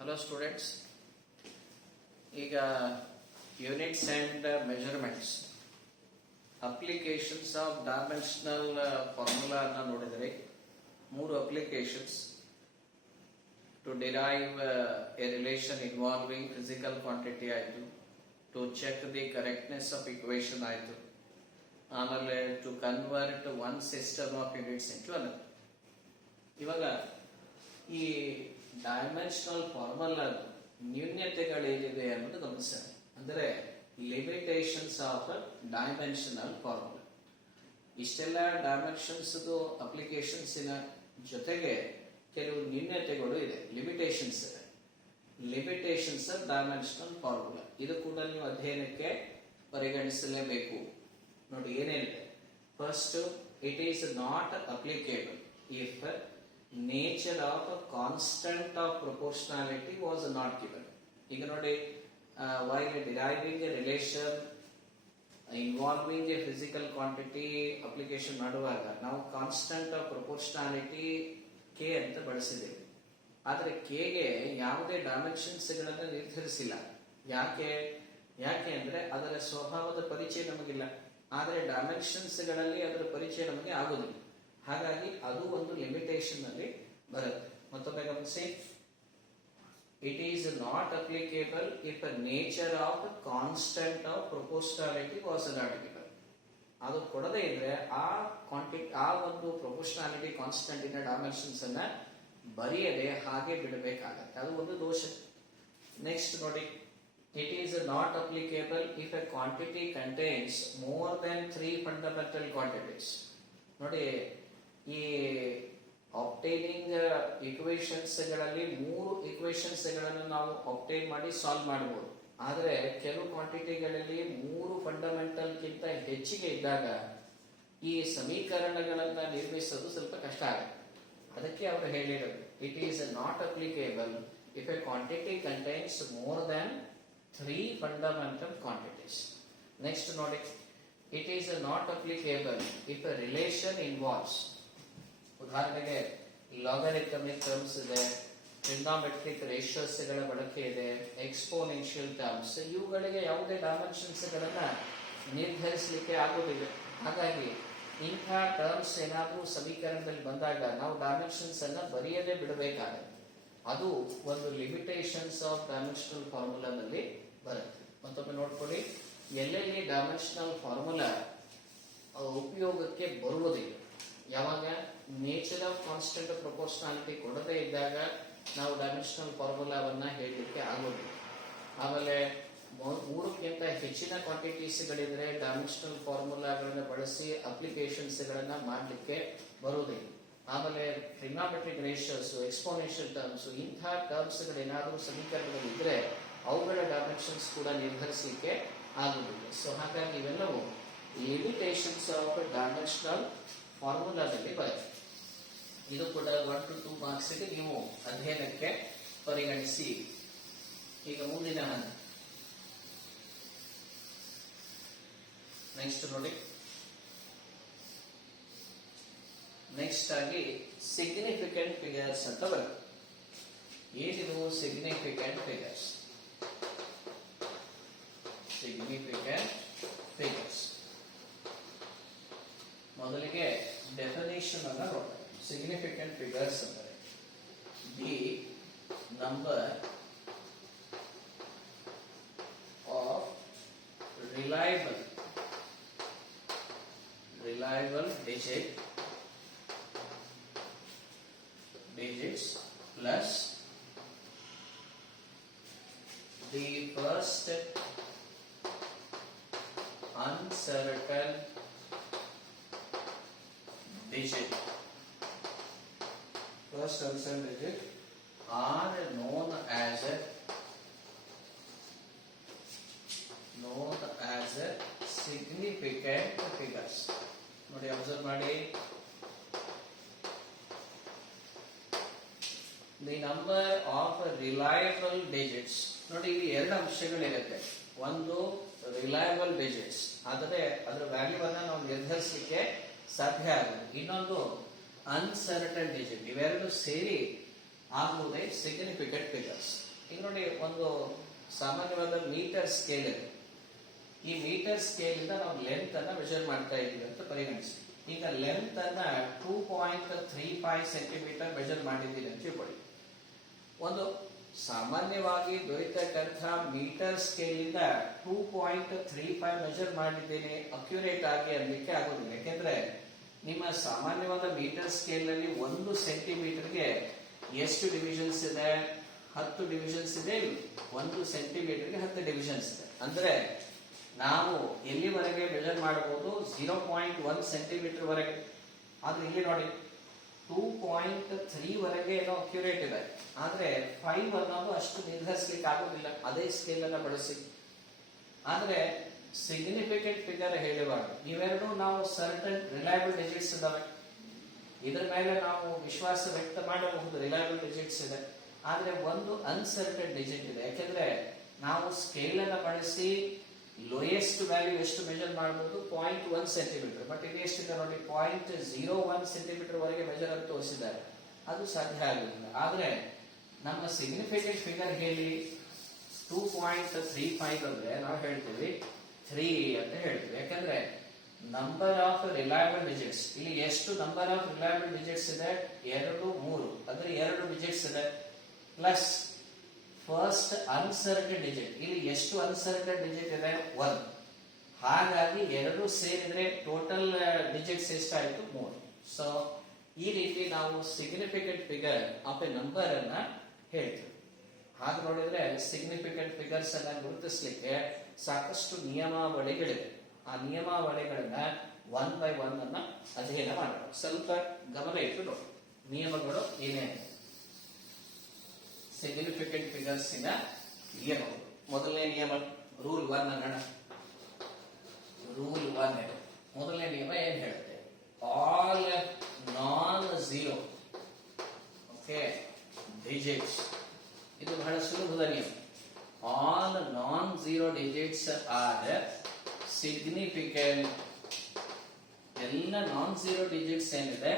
Hello students, ಈಗ units and measurements applications of dimensional formula ಅನ್ನ ನೋಡಿದರೆ ಮೂರು applications to derive a relation involving physical quantity ಆಯಿತು, to check the correctness of equation ಆಯಿತು, ಆಮೇಲೆ to convert one system of units into another. ಇವಾಗ ಈ dimensional formula ನ್ಯೂನ್ಯತೆಗಳೇನಿವೆ ಅನ್ನೋದು ಗಮನಿಸೋಣ. ಅಂದರೆ ಲಿಮಿಟೇಷನ್ಸ್ ಆಫ್ ಡೈಮೆನ್ಷನಲ್ ಫಾರ್ಮುಲಾ. ಇಷ್ಟೆಲ್ಲ ಡೈಮೆನ್ಷನ್ಸ್ ಅಪ್ಲಿಕೇಶನ್ಸಿನ ಜೊತೆಗೆ ಕೆಲವು ನ್ಯೂನ್ಯತೆಗಳು ಇದೆ, ಲಿಮಿಟೇಷನ್ಸ್ ಇದೆ. ಲಿಮಿಟೇಷನ್ಸ್ ಆಫ್ ಡೈಮೆನ್ಷನಲ್ ಫಾರ್ಮುಲಾ ಇದು ಕೂಡ ನೀವು ಅಧ್ಯಯನಕ್ಕೆ ಪರಿಗಣಿಸಲೇಬೇಕು. ನೋಡಿ ಏನೇನಿದೆ. First, it is not applicable if nature of a constant of proportionality was not given. ಈಗ ನೋಡಿ, while deriving a relation involving a physical quantity application ಮಾಡುವಾಗ ನಾವು ಕಾನ್ಸ್ಟೆಂಟ್ ಆಫ್ ಪ್ರೊಪೋರ್ಷನಾಲಿಟಿ ಕೆ ಅಂತ ಬಳಸಿದ್ದೇವೆ. ಆದರೆ ಕೆಗೆ ಯಾವುದೇ ಡೈಮೆನ್ಷನ್ಸ್ ಗಳನ್ನು ನಿರ್ಧರಿಸಿಲ್ಲ. ಯಾಕೆ ಅಂದ್ರೆ ಅದರ ಸ್ವಭಾವದ ಪರಿಚಯ ನಮಗಿಲ್ಲ. ಆದರೆ ಡೈಮೆನ್ಷನ್ಸ್ ಗಳಲ್ಲಿ ಅದರ ಪರಿಚಯ ನಮಗೆ ಆಗುದಿಲ್ಲ. ಹಾಗಾಗಿ ಅದು ಒಂದು ಲಿಮಿಟೇಷನ್ ಅಲ್ಲಿ ಬರುತ್ತೆ. ಮತ್ತೊಮ್ಮೆ ಗಮನಿಸಿ, it is not applicable if nature of constant of proportionality was not given. ಅದು ಕೊಡದೇ ಇದ್ರೆ ಆ ಒಂದು ಪ್ರೊಪೋರ್ಷನಾಲಿಟಿ ಕಾನ್ಸ್ಟೆಂಟ್ ಇನ ಡೈಮೆನ್ಷನ್ಸ್ ಅನ್ನ ಬರೆಯದೆ ಹಾಗೆ ಬಿಡಬೇಕಾಗತ್ತೆ. ಅದು ಒಂದು ದೋಷ. ನೆಕ್ಸ್ಟ್ ನೋಡಿ, it is not applicable if A quantity contains more than 3 fundamental quantities. ನೋಡಿ, ಈ ಆಬ್ಟೈನಿಂಗ್ ಈಕ್ವೇಶನ್ಸ್ ಗಳಲ್ಲಿ 3 ಈಕ್ವೇಶನ್ಸ್ ಗಳನ್ನು ನಾವು ಆಬ್ಟೈನ್ ಮಾಡಿ ಸಾಲ್ವ್ ಮಾಡಬಹುದು. ಆದರೆ ಕೆಲವು ಕ್ವಾಂಟಿಟಿಗಳಲ್ಲಿ 3 ಫಂಡಮೆಂಟಲ್ ಗಿಂತ ಹೆಚ್ಚಿಗೆ ಇದ್ದಾಗ ಈ ಸಮೀಕರಣಗಳನ್ನ ನಿರ್ಮಿಸೋದು ಸ್ವಲ್ಪ ಕಷ್ಟ ಆಗುತ್ತೆ. ಅದಕ್ಕೆ ಅವರು ಹೇಳಿರೋದು, it is not applicable if A quantity contains more than 3 fundamental quantities. Next ನೋಡಿ, it is not applicable if a relation involves, ಉದಾಹರಣೆಗೆ ಲಾಗರಿಥಮಿಕ್ ಟರ್ಮ್ಸ್ ಇದೆ, ಟ್ರಿಗ್ನೋಮೆಟ್ರಿಕ್ ರೇಷಿಯೋಸ್ ಗಳ ಬಳಕೆ ಇದೆ, ಎಕ್ಸ್ಪೋನೆನ್ಷಿಯಲ್ ಟರ್ಮ್ಸ್, ಇವುಗಳಿಗೆ ಯಾವುದೇ ಡೈಮೆನ್ಷನ್ಸ್ ಗಳನ್ನ ನಿರ್ಧರಿಸಲಿಕ್ಕೆ ಆಗುವುದಿಲ್ಲ. ಹಾಗಾಗಿ ಇಂಥ ಟರ್ಮ್ಸ್ ಏನಾದರೂ ಸಮೀಕರಣದಲ್ಲಿ ಬಂದಾಗ ನಾವು ಡೈಮೆನ್ಷನ್ಸ್ ಅನ್ನ ಬರೆಯದೇ ಬಿಡಬೇಕಾಗುತ್ತೆ. ಅದು ಒಂದು ಲಿಮಿಟೇಷನ್ಸ್ ಆಫ್ ಡೈಮೆನ್ಷನಲ್ ಫಾರ್ಮುಲಾದಲ್ಲಿ ಬರುತ್ತೆ. ಮತ್ತೊಮ್ಮೆ ನೋಡ್ಕೊಳ್ಳಿ, ಎಲ್ಲೆಲ್ಲಿ ಡೈಮೆನ್ಷನಲ್ ಫಾರ್ಮುಲಾ ಉಪಯೋಗಕ್ಕೆ ಬರುವುದಿಲ್ಲ, ಯಾವಾಗ ನೇಚರ್ ಆಫ್ ಕಾನ್ಸ್ಟೆಂಟ್ ಪ್ರೊಪೋರ್ಷನಾಲಿಟಿ ಕೊಡದೇ ಇದ್ದಾಗ ನಾವು ಡೈಮೆನ್ಷನಲ್ ಫಾರ್ಮುಲಾವನ್ನ ಹೇಳಲಿಕ್ಕೆ ಆಗೋದಿಲ್ಲ. ಆಮೇಲೆ 3ಕ್ಕಿಂತ ಹೆಚ್ಚಿನ ಕ್ವಾಂಟಿಟೀಸ್ ಗಳಿದ್ರೆ ಡೈಮೆನ್ಷನಲ್ ಫಾರ್ಮುಲಾಗಳನ್ನ ಬಳಸಿ ಅಪ್ಲಿಕೇಶನ್ಸ್ ಗಳನ್ನ ಮಾಡಲಿಕ್ಕೆ ಬರುವುದಿಲ್ಲ. ಆಮೇಲೆ ಟ್ರಿಗ್ನೋಮೆಟ್ರಿಕ್ ರೇಷಿಯೋಸ್, ಎಕ್ಸ್ಪೋನೆನ್ಷಿಯಲ್ ಟರ್ಮ್ಸ್, ಇಂಥ ಟರ್ಮ್ಸ್ ಗಳೇನಾದರೂ ಸಮೀಕರಣದಲ್ಲಿ ಇದ್ರೆ ಅವುಗಳ ಡೈಮೆನ್ಷನ್ಸ್ ಕೂಡ ನಿರ್ಧರಿಸಲಿಕ್ಕೆ ಆಗುವುದಿಲ್ಲ. ಸೊ ಹಾಗಾಗಿ ಇವೆಲ್ಲವೂ ಲಿಮಿಟೇಷನ್ಸ್ ಆಫ್ ಡೈಮೆನ್ಷನಲ್ ಫಾರ್ಮುಲಾದಲ್ಲಿ ಬರುತ್ತೆ. ಇದು ಕೂಡ 1 to 2 ಮಾರ್ಕ್ಸ್ ಗೆ ನೀವು ಅಧ್ಯಯನಕ್ಕೆ ಪರಿಗಣಿಸಿ. ಈಗ ಮುಂದಿನ ಹಂತ ನೆಕ್ಸ್ಟ್ ನೋಡಿ. ನೆಕ್ಸ್ಟ್ ಆಗಿ ಸಿಗ್ನಿಫಿಕೆಂಟ್ ಫಿಗರ್ಸ್ ಅಂತ ಬರುತ್ತೆ. ಏನಿದು ಸಿಗ್ನಿಫಿಕೆಂಟ್ ಫಿಗರ್ಸ್? ಸಿಗ್ನಿಫಿಕೆಂಟ್ ಫಿಗರ್ಸ್ ಮೊದಲಿಗೆ ಡೆಫಿನೇಷನ್ ಅನ್ನ ನೋಡೋಣ. ಸಿಗ್ನಿಫಿಕೆಂಟ್ ಫಿಗರ್ಸ್ ಅಂದರೆ the number of reliable digits plus the first uncertain digit. First uncertain digit are known as significant figures. ನೋಡಿ, ಅಬ್ಸರ್ವ್ ಮಾಡಿ. The number of reliable digits. ನೋಡಿ, ಇಲ್ಲಿ 2 ಅಂಶಗಳಿರುತ್ತೆ. ಒಂದು reliable digits, ಆದರೆ ಅದರ ವ್ಯಾಲ್ಯೂವನ್ನ ನಾವು ನಿರ್ಧರಿಸಲಿಕ್ಕೆ ಸಾಧ್ಯ ಆಗುತ್ತೆ. ಇನ್ನೊಂದು ಅನ್ಸರ್ಟನ್ ಡಿಜಿಟ್. ಇವೆರಡು ಸೇರಿ ಆಗುವುದೇ ಸಿಗ್ನಿಫಿಕೆಂಟ್ ಫಿಗರ್ಸ್. ಈಗ ನೋಡಿ, ಒಂದು ಸಾಮಾನ್ಯವಾದ ಮೀಟರ್ ಸ್ಕೇಲ್ ಇದೆ. ಈ ಮೀಟರ್ ಸ್ಕೇಲ್ ಇಂದ ನಾವು ಲೆಂತ್ ಅನ್ನ ಮೆಜರ್ ಮಾಡ್ತಾ ಇದ್ದೀವಿ ಅಂತ ಪರಿಗಣಿಸಿ. ಈಗ ಲೆಂತ್ ಅನ್ನ 2.35 ಸೆಂಟಿಮೀಟರ್ ಮೆಜರ್ ಮಾಡಿದ್ದೀವಿ ಅಂತ ತಿಳ್ಕೊಳ್ಳಿ. ಒಂದು ಸಾಮಾನ್ಯವಾಗಿ ದೊರೆತಕ್ಕಂಥ ಮೀಟರ್ ಸ್ಕೇಲ್ ಇಂದ 2.35 ಮೆಜರ್ ಮಾಡಿದ್ದೇನೆ ಅಕ್ಯುರೇಟ್ ಆಗಿ ಅನ್ಲಿಕ್ಕೆ ಆಗೋದಿಲ್ಲ. ಯಾಕೆಂದ್ರೆ ನಿಮ್ಮ ಸಾಮಾನ್ಯವಾದ ಮೀಟರ್ ಸ್ಕೇಲ್ ನಲ್ಲಿ 1 ಸೆಂಟಿಮೀಟರ್ಗೆ ಎಷ್ಟು ಡಿವಿಷನ್ಸ್ ಇದೆ? 10 ಡಿವಿಷನ್ಸ್ ಇದೆ. 1 ಸೆಂಟಿಮೀಟರ್ಗೆ 10 ಡಿವಿಷನ್ಸ್ ಇದೆ. ಅಂದ್ರೆ ನಾವು ಎಲ್ಲಿವರೆಗೆ ಮೆಜರ್ ಮಾಡಬಹುದು? 0.1 ಸೆಂಟಿಮೀಟರ್ ವರೆಗೆ. ಆದ್ರೆ ಇಲ್ಲಿ ನೋಡಿ 2.3 ವರೆಗೆ ಏನೋ ಅಕ್ಯುರೇಟ್ ಇದೆ. ಆದ್ರೆ 5 ಅನ್ನೋದು ಅಷ್ಟು ನಿರ್ಧರಿಸಲಿಕ್ಕೆ ಆಗೋದಿಲ್ಲ ಅದೇ ಸ್ಕೇಲ್ ಅನ್ನ ಬಳಸಿ. ಆದ್ರೆ ಸಿಗ್ನಿಫಿಕೆಂಟ್ ಫಿಗರ್ ಹೇಳಬಾರ್ದು. ಇವೆರಡು ನಾವು ಸರ್ಟನ್ ರಿಲಯಬಲ್ ಡಿಜಿಟ್ಸ್ ಇದಾವೆ, ಇದರ ಮೇಲೆ ನಾವು ವಿಶ್ವಾಸ ವ್ಯಕ್ತ ಮಾಡಬಹುದು, ರಿಲಯಬಲ್ ಡಿಜಿಟ್ಸ್ ಇದೆ. ಆದ್ರೆ ಒಂದು ಅನ್ಸರ್ಟನ್ ಡಿಜಿಟ್ ಇದೆ. ಯಾಕೆಂದ್ರೆ ನಾವು ಸ್ಕೇಲ್ ಅನ್ನ ಬಳಸಿ ಲೋಯೆಸ್ಟ್ ವ್ಯಾಲ್ಯೂ ಎಷ್ಟು ಮೆಜರ್ ಮಾಡಬಹುದು? 0.1 ಸೆಂಟಿಮೀಟರ್. ಬಟ್ ಇದು ಎಷ್ಟಿದೆ ನೋಡಿ, 0.01 ಸೆಂಟಿಮೀಟರ್ ವರೆಗೆ ಮೆಜರ್ ಅಂತ ತೋರಿಸಿದ್ದಾರೆ. ಅದು ಸಾಧ್ಯ ಆಗುದಿಲ್ಲ. ಆದ್ರೆ ನಮ್ಮ ಸಿಗ್ನಿಫಿಕೆಂಟ್ ಫಿಗರ್ ಹೇಳಿ 2.35 ಅಂದ್ರೆ ನಾವು ಹೇಳ್ತೀವಿ 3 ಅಂತ ಹೇಳ್ತೀವಿ. ಯಾಕಂದ್ರೆ ನಂಬರ್ ಆಫ್ ರಿಲಯಬಲ್ ಡಿಜಿಟ್ಸ್, ಇಲ್ಲಿ ಎಷ್ಟು ನಂಬರ್ ಆಫ್ ರಿಲಯಬಲ್ ಡಿಜಿಟ್ಸ್ ಇದೆ? 2, 3. ಅಂದ್ರೆ 2 ಡಿಜಿಟ್ಸ್ ಇದೆ. ಪ್ಲಸ್ ಫಸ್ಟ್ ಅನ್ಸರ್ಟನ್ ಡಿಜಿಟ್, ಇಲ್ಲಿ ಎಷ್ಟು ಅನ್ಸರ್ಟನ್ ಡಿಜಿಟ್ ಇದೆ? 1. ಹಾಗಾಗಿ 2 ಸೇರಿದ್ರೆ ಟೋಟಲ್ ಡಿಜಿಟ್ಸ್ ಎಷ್ಟಾಯ್ತು? 3. ಸೊ ಈ ರೀತಿ ನಾವು significant figure of A number ಅನ್ನ ಹೇಳ್ತೀವಿ. ಹಾಗೆ ನೋಡಿದ್ರೆ ಸಿಗ್ನಿಫಿಕೆಂಟ್ ಫಿಗರ್ಸ್ ಅನ್ನ ಗುರುತಿಸಲಿಕ್ಕೆ ಸಾಕಷ್ಟು ನಿಯಮಾವಳಿಗಳಿವೆ. ಆ ನಿಯಮಾವಳಿಗಳನ್ನ 1 by 1 ಅನ್ನ ಅಧ್ಯಯನ ಮಾಡೋಣ. ಸ್ವಲ್ಪ ಗಮನ ಇಟ್ಟು ನೋಡಿ ನಿಯಮಗಳು ಏನೇನು. ಸಿಗ್ನಿಫಿಕೆಂಟ್ ಫಿಗರ್ಸ್ ಇನ ನಿಯಮಗಳು. ಮೊದಲನೇ ನಿಯಮ ರೂಲ್ 1 ಅನ್ನೋಣ. ರೂಲ್ 1 ಮೊದಲನೇ ನಿಯಮ ಏನ್ ಹೇಳುತ್ತೆ? All non zero digits. ಇದು ಬಹಳ ಸುಲಭದ ನಿಯಮ. All non zero digits are significant. ಎಲ್ಲ ನಾನ್ ಝೀರೋ ಡಿಜಿಟ್ಸ್ ಏನಿದೆ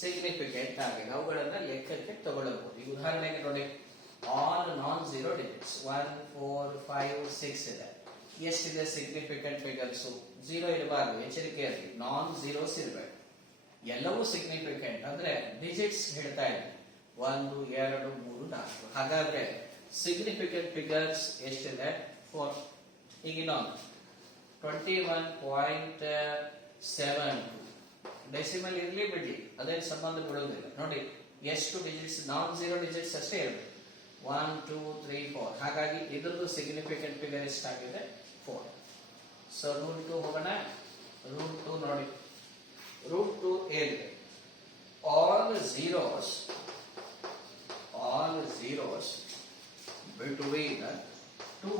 ಸಿಗ್ನಿಫಿಕೆಂಟ್ ಆಗಿದೆ, ಅವುಗಳನ್ನ ಲೆಕ್ಕಕ್ಕೆ ತಗೊಳ್ಳಬಹುದು. ಈ ಉದಾಹರಣೆಗೆ ನೋಡಿ, ಆಲ್ ನಾನ್ ಝೀರೋ ಡಿಜಿಟ್ಸ್ 1, 4, 5, 6 ಇದೆ. ಎಷ್ಟಿದೆ ಸಿಗ್ನಿಫಿಕೆಂಟ್ ಫಿಗರ್ಸ್? 0 ಇರಬಾರ್ದು, ಎಚ್ಚರಿಕೆ ಇರಲಿ. ನಾನ್ ಝೀರೋಸ್ ಇರಬೇಕು. ಎಲ್ಲವೂ ಸಿಗ್ನಿಫಿಕೆಂಟ್ ಅಂದ್ರೆ ಡಿಜಿಟ್ಸ್ ಹೇಳ್ತಾ ಇದೆ 1, 2, 3, 4. ಹಾಗಾದ್ರೆ ಸಿಗ್ನಿಫಿಕೆಂಟ್ ಫಿಗರ್ಸ್ ಎಷ್ಟಿದೆ? 4. ಈಗ ಇನ್ನೊಂದು 21.72. ಡೆಸಿಮಲ್ ಇರ್ಲಿ ಬಿಡ್ಲಿ ಅದೇನು ಸಂಬಂಧ ಬಿಡೋದಿಲ್ಲ. ನೋಡಿ ಎಷ್ಟು ಡಿಜಿಟ್ಸ್? ನಾನ್ ಝೀರೋ ಡಿಜಿಟ್ಸ್ ಅಷ್ಟೇ ಇರಬೇಕು. 1, 2, 3, 4. ಹಾಗಾಗಿ ಇದ್ರದ್ದು ಸಿಗ್ನಿಫಿಕೆಂಟ್ ಫಿಗರ್ ಎಷ್ಟಾಗಿದೆ? 4. ಸೊ ರೂಲ್ 2 ಹೋಗೋಣ. ರೂಲ್ 2 ನೋಡಿ. ರೂಲ್ 2 ಏನಿದೆ? All zeros between 2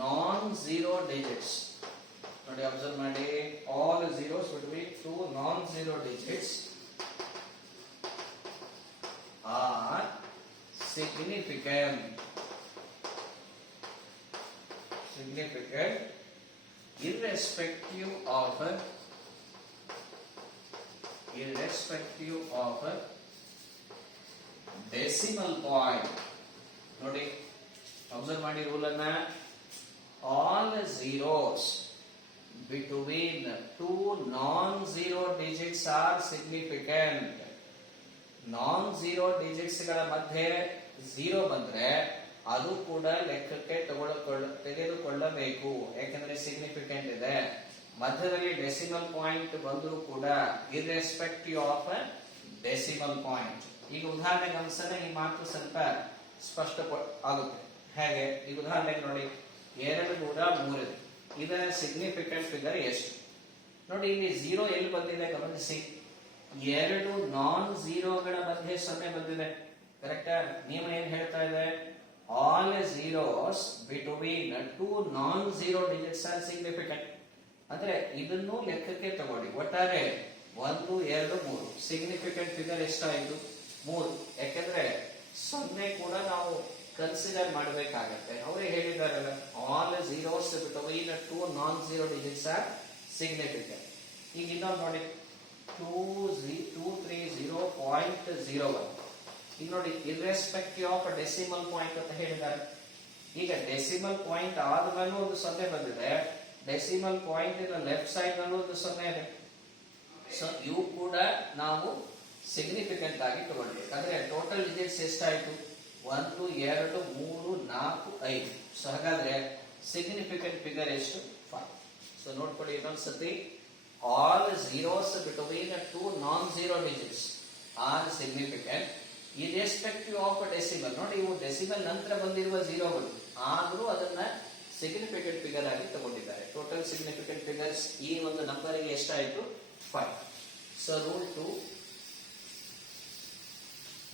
non-zero digits. ನೋಡಿ ಅಬ್ಸರ್ವ್ ಮಾಡಿ, all zeros between 2 non-zero digits are significant irrespective of decimal point. ನೋಡಿ ಅಬ್ಸರ್ವ್ ಮಾಡಿ ರೂಲ್ ಅನ್ನ. All zeros between 2 non-zero digits are significant. Non zero digits ಗಳ ಮಧ್ಯೆ 0 ಬಂದ್ರೆ ಅದು ಕೂಡ ಲೆಕ್ಕಕ್ಕೆ ತೆಗೆದುಕೊಳ್ಳಬೇಕು. ಯಾಕಂದ್ರೆ ಸಿಗ್ನಿಫಿಕೆಂಟ್ ಇದೆ. ಮಧ್ಯದಲ್ಲಿ ಡೆಸಿಮಲ್ ಪಾಯಿಂಟ್ ಬಂದರೂ ಕೂಡ ಇರ್ರೆಸ್ಪೆಕ್ಟಿವ್ ಆಫ್ ಡೆಸಿಮಲ್ ಪಾಯಿಂಟ್. ಈಗ ಉದಾಹರಣೆ ಗಮನಿಸಿದ್ರೆ ಈ ಮಾತು ಸ್ವಲ್ಪ ಸ್ಪಷ್ಟ ಆಗುತ್ತೆ. ಹೇಗೆ? ಈಗ ಉದಾಹರಣೆಗೆ ನೋಡಿ, 2, 3 ಇದೆ. ಇದರ ಸಿಗ್ನಿಫಿಕೆಂಟ್ ಫಿಗರ್ ಎಷ್ಟು? ನೋಡಿ ಇಲ್ಲಿ 0 ಎಲ್ಲಿ ಬಂದಿದೆ ಗಮನಿಸಿ. 2 ನಾನ್ ಝೀರೋಗಳ ಮಧ್ಯೆ 0 ಬಂದಿದೆ. ಕರೆಕ್ಟಾ? ನಿಯಮ ಏನ್ ಹೇಳ್ತಾ ಇದೆ? All zeros between 2 non-zero digits are significant. ಅಂದ್ರೆ ಇದನ್ನು ಲೆಕ್ಕಕ್ಕೆ ತಗೊಳ್ಳಿ. ಒಟ್ಟಾರೆ 1, 2, 3 ಸಿಗ್ನಿಫಿಕೆಂಟ್ ಫಿಗರ್ ಎಷ್ಟಾಯಿತು? 3. ಯಾಕೆಂದ್ರೆ 0 ಕೂಡ ನಾವು ಕನ್ಸಿಡರ್ ಮಾಡಬೇಕಾಗತ್ತೆ. ಅವರೇ ಹೇಳಿದಾರಲ್ಲ, all zeros between 2 non-zero digits are significant. ಈಗ ಇನ್ನೊಂದು ನೋಡಿ, 230.01. ಈಗ ನೋಡಿ ಇರ್ರೆಸ್ಪೆಕ್ಟಿವ್ ಆಫ್ ಡೆಸಿಮಲ್ ಪಾಯಿಂಟ್ ಅಂತ ಹೇಳಿದ್ದಾರೆ. ಈಗ ಡೆಸಿಮಲ್ ಪಾಯಿಂಟ್ ಆದ್ಮೇಲೂ ಒಂದು 0 ಬಂದಿದೆ, ಡೆಸಿಮಲ್ ಪಾಯಿಂಟ್ ಇನ ಲೆಫ್ಟ್ ಸೈಡ್ ನಲ್ಲೂ ಒಂದು 0 ಇದೆ. ಸೊ ಇವು ಕೂಡ ನಾವು ಸಿಗ್ನಿಫಿಕೆಂಟ್ ಆಗಿ ತಗೊಳ್ಬೇಕು. ಅಂದ್ರೆ ಟೋಟಲ್ ಡಿಜಿಟ್ಸ್ ಎಷ್ಟಾಯ್ತು? 1 2 3 4 5. ಸೊ ಹಾಗಾದ್ರೆ ಸಿಗ್ನಿಫಿಕೆಂಟ್ ಫಿಗರ್ ಎಷ್ಟು? 5. ಸೊ ನೋಡ್ಕೊಳ್ಳಿ ಇನ್ನೊಂದ್ಸತಿ, all zeros between two non-zero digits are significant irrespective of decimal. ನೋಡಿ ಇವು ಡೆಸಿಮಲ್ ನಂತರ ಬಂದಿರುವ ಝೀರೋಗಳು ಆದ್ರೂ ಅದನ್ನ ಸಿಗ್ನಿಫಿಕೆಂಟ್ ಫಿಗರ್ ಆಗಿ ತಗೊಂಡಿದ್ದಾರೆ. ಟೋಟಲ್ ಸಿಗ್ನಿಫಿಕೆಂಟ್ ಫಿಗರ್ಸ್ ಈ ಒಂದು ನಂಬರ್ ಗೆ ಎಷ್ಟಾಯ್ತು? 5. ಸೊ ರೂಲ್ 2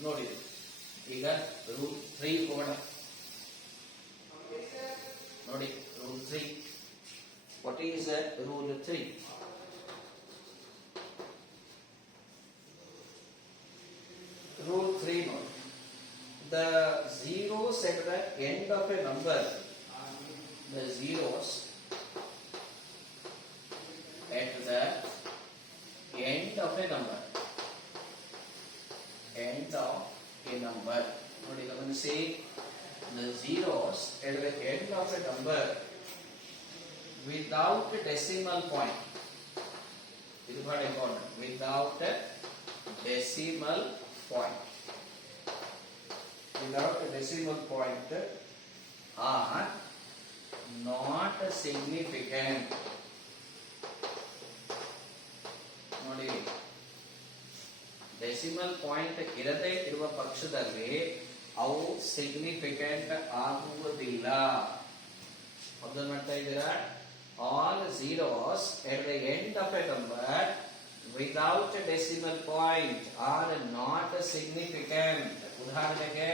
ನೋಡಿ. ಈಗ ರೂಲ್ 3 ಹೋಗೋಣ ನೋಡಿ. Rule 3, what is rule 3? Rule 3 no. The zeros at the end of a number, the zeros at the end of a number, end of a number. ನೋಡಿ ಗಮನಿಸಿ, the zeros at the end of a number without decimal point. ಇದು ಬಹಳ important. Without decimal point. Without a decimal point are not significant. ನೋಡಿ, decimal point ಇರದೇ ಇರುವ ಪಕ್ಷದಲ್ಲಿ ಅವು significant ಆಗುವುದಿಲ್ಲ. ಅಬ್ಸರ್ವ್ ಮಾಡ್ತಾ ಇದ್ದೀರಾ? All zeros at the end of a number without a decimal point are not significant. ಉದಾಹರಣೆಗೆ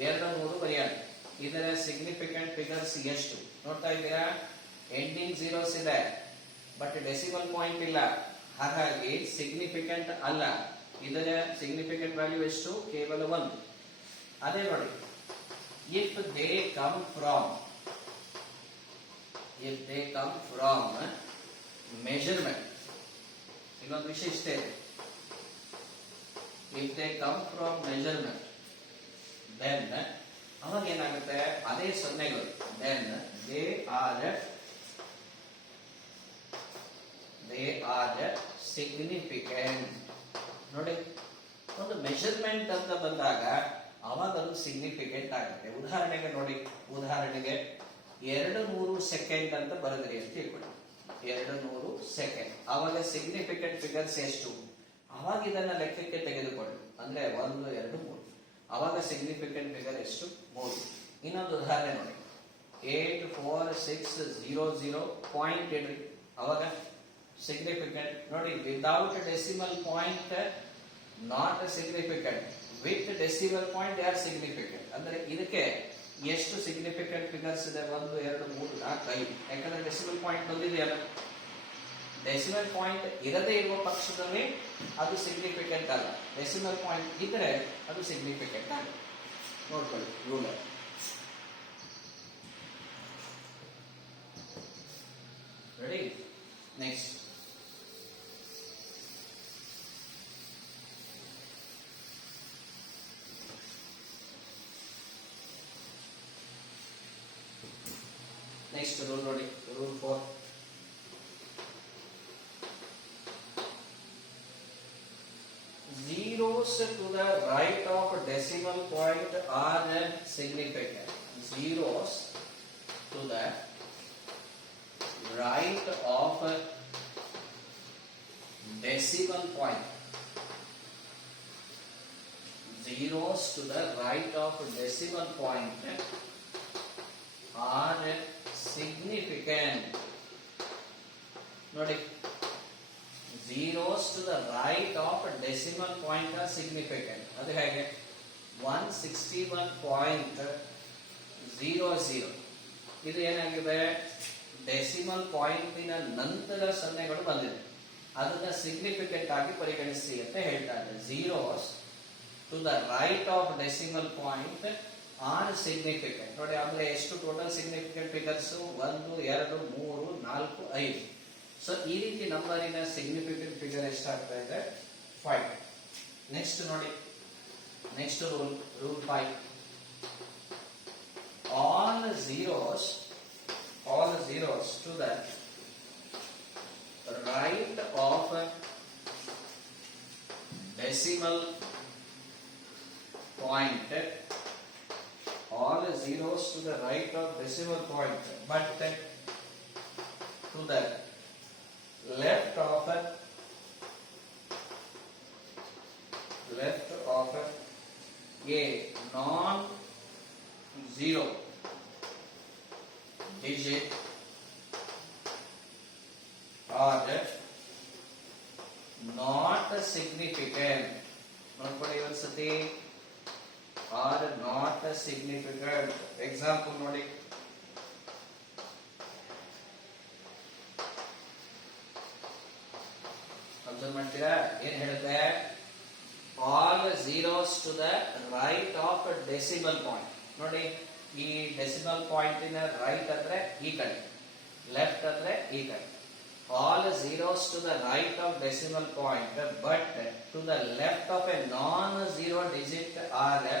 2 3 ಬರೆಯೋಣ. ಇದರ ಸಿಗ್ನಿಫಿಕೆಂಟ್ ಫಿಗರ್ಸ್ ಎಷ್ಟು ನೋಡ್ತಾ ಇದ್ದೀರಾ? ಎಂಡಿಂಗ್ zeros ಇದೆ, ಬಟ್ ಡೆಸಿಮಲ್ ಪಾಯಿಂಟ್ ಇಲ್ಲ, ಹಾಗಾಗಿ ಸಿಗ್ನಿಫಿಕೆಂಟ್ ಅಲ್ಲ. ಇದರ ಸಿಗ್ನಿಫಿಕೆಂಟ್ ವ್ಯಾಲ್ಯೂ ಎಷ್ಟು? ಕೇವಲ 1. ಅದೇ ನೋಡಿ, if they come from measurement, ಇನ್ನೊಂದು ವಿಶೇಷತೆ ಇದೆ. if they come from measurement, then ಅವಾಗ ಏನಾಗುತ್ತೆ? ಅದೇ 0ಗಳು, then they are significant. ನೋಡಿ, ಒಂದು ಮೆಷರ್ಮೆಂಟ್ ಅಂತ ಬಂದಾಗ ಅವಾಗ ಅದು ಸಿಗ್ನಿಫಿಕೆಂಟ್ ಆಗುತ್ತೆ. ಉದಾಹರಣೆಗೆ ನೋಡಿ, ಉದಾಹರಣೆಗೆ 200 ಸೆಕೆಂಡ್ ಅಂತ ಬರೆದ್ರಿ ಅಂತ ತಿಳ್ಕೊಳ್ಳಿ. 200 ಸೆಕೆಂಡ್, ಅವಾಗ ಸಿಗ್ನಿಫಿಕೆಂಟ್ ಫಿಗರ್ಸ್ ಎಷ್ಟು? ಅವಾಗ ಇದನ್ನ ಲೆಕ್ಕಕ್ಕೆ ತೆಗೆದುಕೊಳ್ಳಿ. ಅಂದ್ರೆ 1 2 3, ಅವಾಗ ಸಿಗ್ನಿಫಿಕೆಂಟ್ ಫಿಗರ್ ಎಷ್ಟು? 3. ಇನ್ನೊಂದು ಉದಾಹರಣೆ ನೋಡಿ, 84600 ಪಾಯಿಂಟ್ ಇಡ್ರಿ, ಅವಾಗ ಸಿಗ್ನಿಫಿಕೆಂಟ್. ನೋಡಿ, without decimal point not significant, with decimal point they are significant. ಅಂದ್ರೆ ಇದಕ್ಕೆ ಎಷ್ಟು ಸಿಗ್ನಿಫಿಕೆಂಟ್ ಫಿಗರ್ಸ್ ಇದೆ? 1 2 3 4 5. ಯಾಕಂದ್ರೆ ಡೆಸಿಮಲ್ ಪಾಯಿಂಟ್ ಬಂದಿದೆಯಲ್ಲ. ಡೆಸಿಮಲ್ ಪಾಯಿಂಟ್ ಇರದೇ ಇರುವ ಪಕ್ಷದಲ್ಲಿ ಅದು ಸಿಗ್ನಿಫಿಕೆಂಟ್ ಅಲ್ಲ, ಡೆಸಿಮಲ್ ಪಾಯಿಂಟ್ ಇದ್ರೆ ಅದು ಸಿಗ್ನಿಫಿಕೆಂಟ್ ಅಲ್ಲ. ನೋಡ್ಕೊಳ್ಳಿ ರೂಲ್. ರೆಡಿ? ನೆಕ್ಸ್ಟ್, ರೂಲ್ ನೋಡಿ. Rule 4, zeros to the right of decimal point are significant. Zeros to the right of decimal point. Zeros to the right of decimal point are significant. ನೋಡಿ, zeros to the right of decimal point are significant. ಅದು ಹೇಗೆ? 161.00. ಇದು ಏನಾಗಿದೆ? Decimal ಪಾಯಿಂಟಿನ ನಂತರ 0ಗಳು ಬಂದಿದೆ, ಅದನ್ನ significant ಆಗಿ ಪರಿಗಣಿಸಿ ಅಂತ ಹೇಳ್ತಾರೆ. zeros to the right of decimal point are significant. ನೋಡಿ, ಅಂದ್ರೆ ಎಷ್ಟು ಟೋಟಲ್ ಸಿಗ್ನಿಫಿಕೆಂಟ್ ಫಿಗರ್ಸ್? 1 2 3 4 5. ಸೊ ಈ ರೀತಿ ನಂಬರಿನ ಸಿಗ್ನಿಫಿಕೆಂಟ್ ಫಿಗರ್ ಎಷ್ಟಾಗ್ತಾ ಇದೆ? 5. ನೆಕ್ಸ್ಟ್ ನೋಡಿ, Next rule, rule 5. All zeros to the right of a decimal point, all zeros to the right of decimal point, but to the left of a non-zero digit are not significant. ನೋಡ್ಕೊಳ್ಳಿ ಒಂದ್ಸತಿ, are not significant. Example ನೋಡಿ, observe ಮಾಡ್ತೀರಾ ಏನ್ ಹೇಳುತ್ತೆ? All zeros to the right of decimal point. ನೋಡಿ, ಈ decimal point right ಅಂದ್ರೆ ಈ ಕಡೆ, ಲೆಫ್ಟ್ ಅಂದ್ರೆ ಈ ಕಡೆ. All zeros to the right of decimal point, but to the left of a non-zero digit are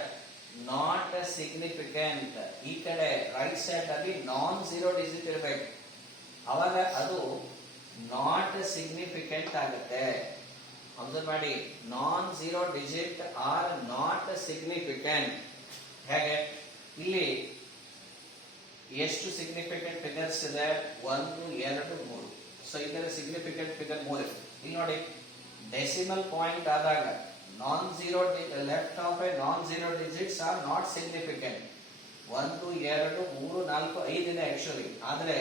not significant. ಈ ಕಡೆ ರೈಟ್ ಸೈಡ್ ಅಲ್ಲಿ non-zero digit ಇರಬೇಕು, ಅವಾಗ ಅದು ನಾಟ್ ಸಿಗ್ನಿಫಿಕೆಂಟ್ ಆಗುತ್ತೆ. ಅಬ್ಸರ್ವ್ ಮಾಡಿ, non-zero digit are not significant. ಹೇಗೆ? ಇಲ್ಲಿ ಎಷ್ಟು ಸಿಗ್ನಿಫಿಕೆಂಟ್ ಫಿಗರ್ಸ್ ಇದೆ? 1, 2, 3. ಸೊ ಇದರ ಸಿಗ್ನಿಫಿಕೆಂಟ್ ಫಿಗರ್ 3. ಇಲ್ಲಿ ನೋಡಿ, ಡೆಸಿಮಲ್ ಪಾಯಿಂಟ್ ಆದಾಗ non-zero left of A non-zero digits are not significant. 1, 2, 3, 4, 5 ಇದೆ ಆಕ್ಚುಲಿ, ಆದ್ರೆ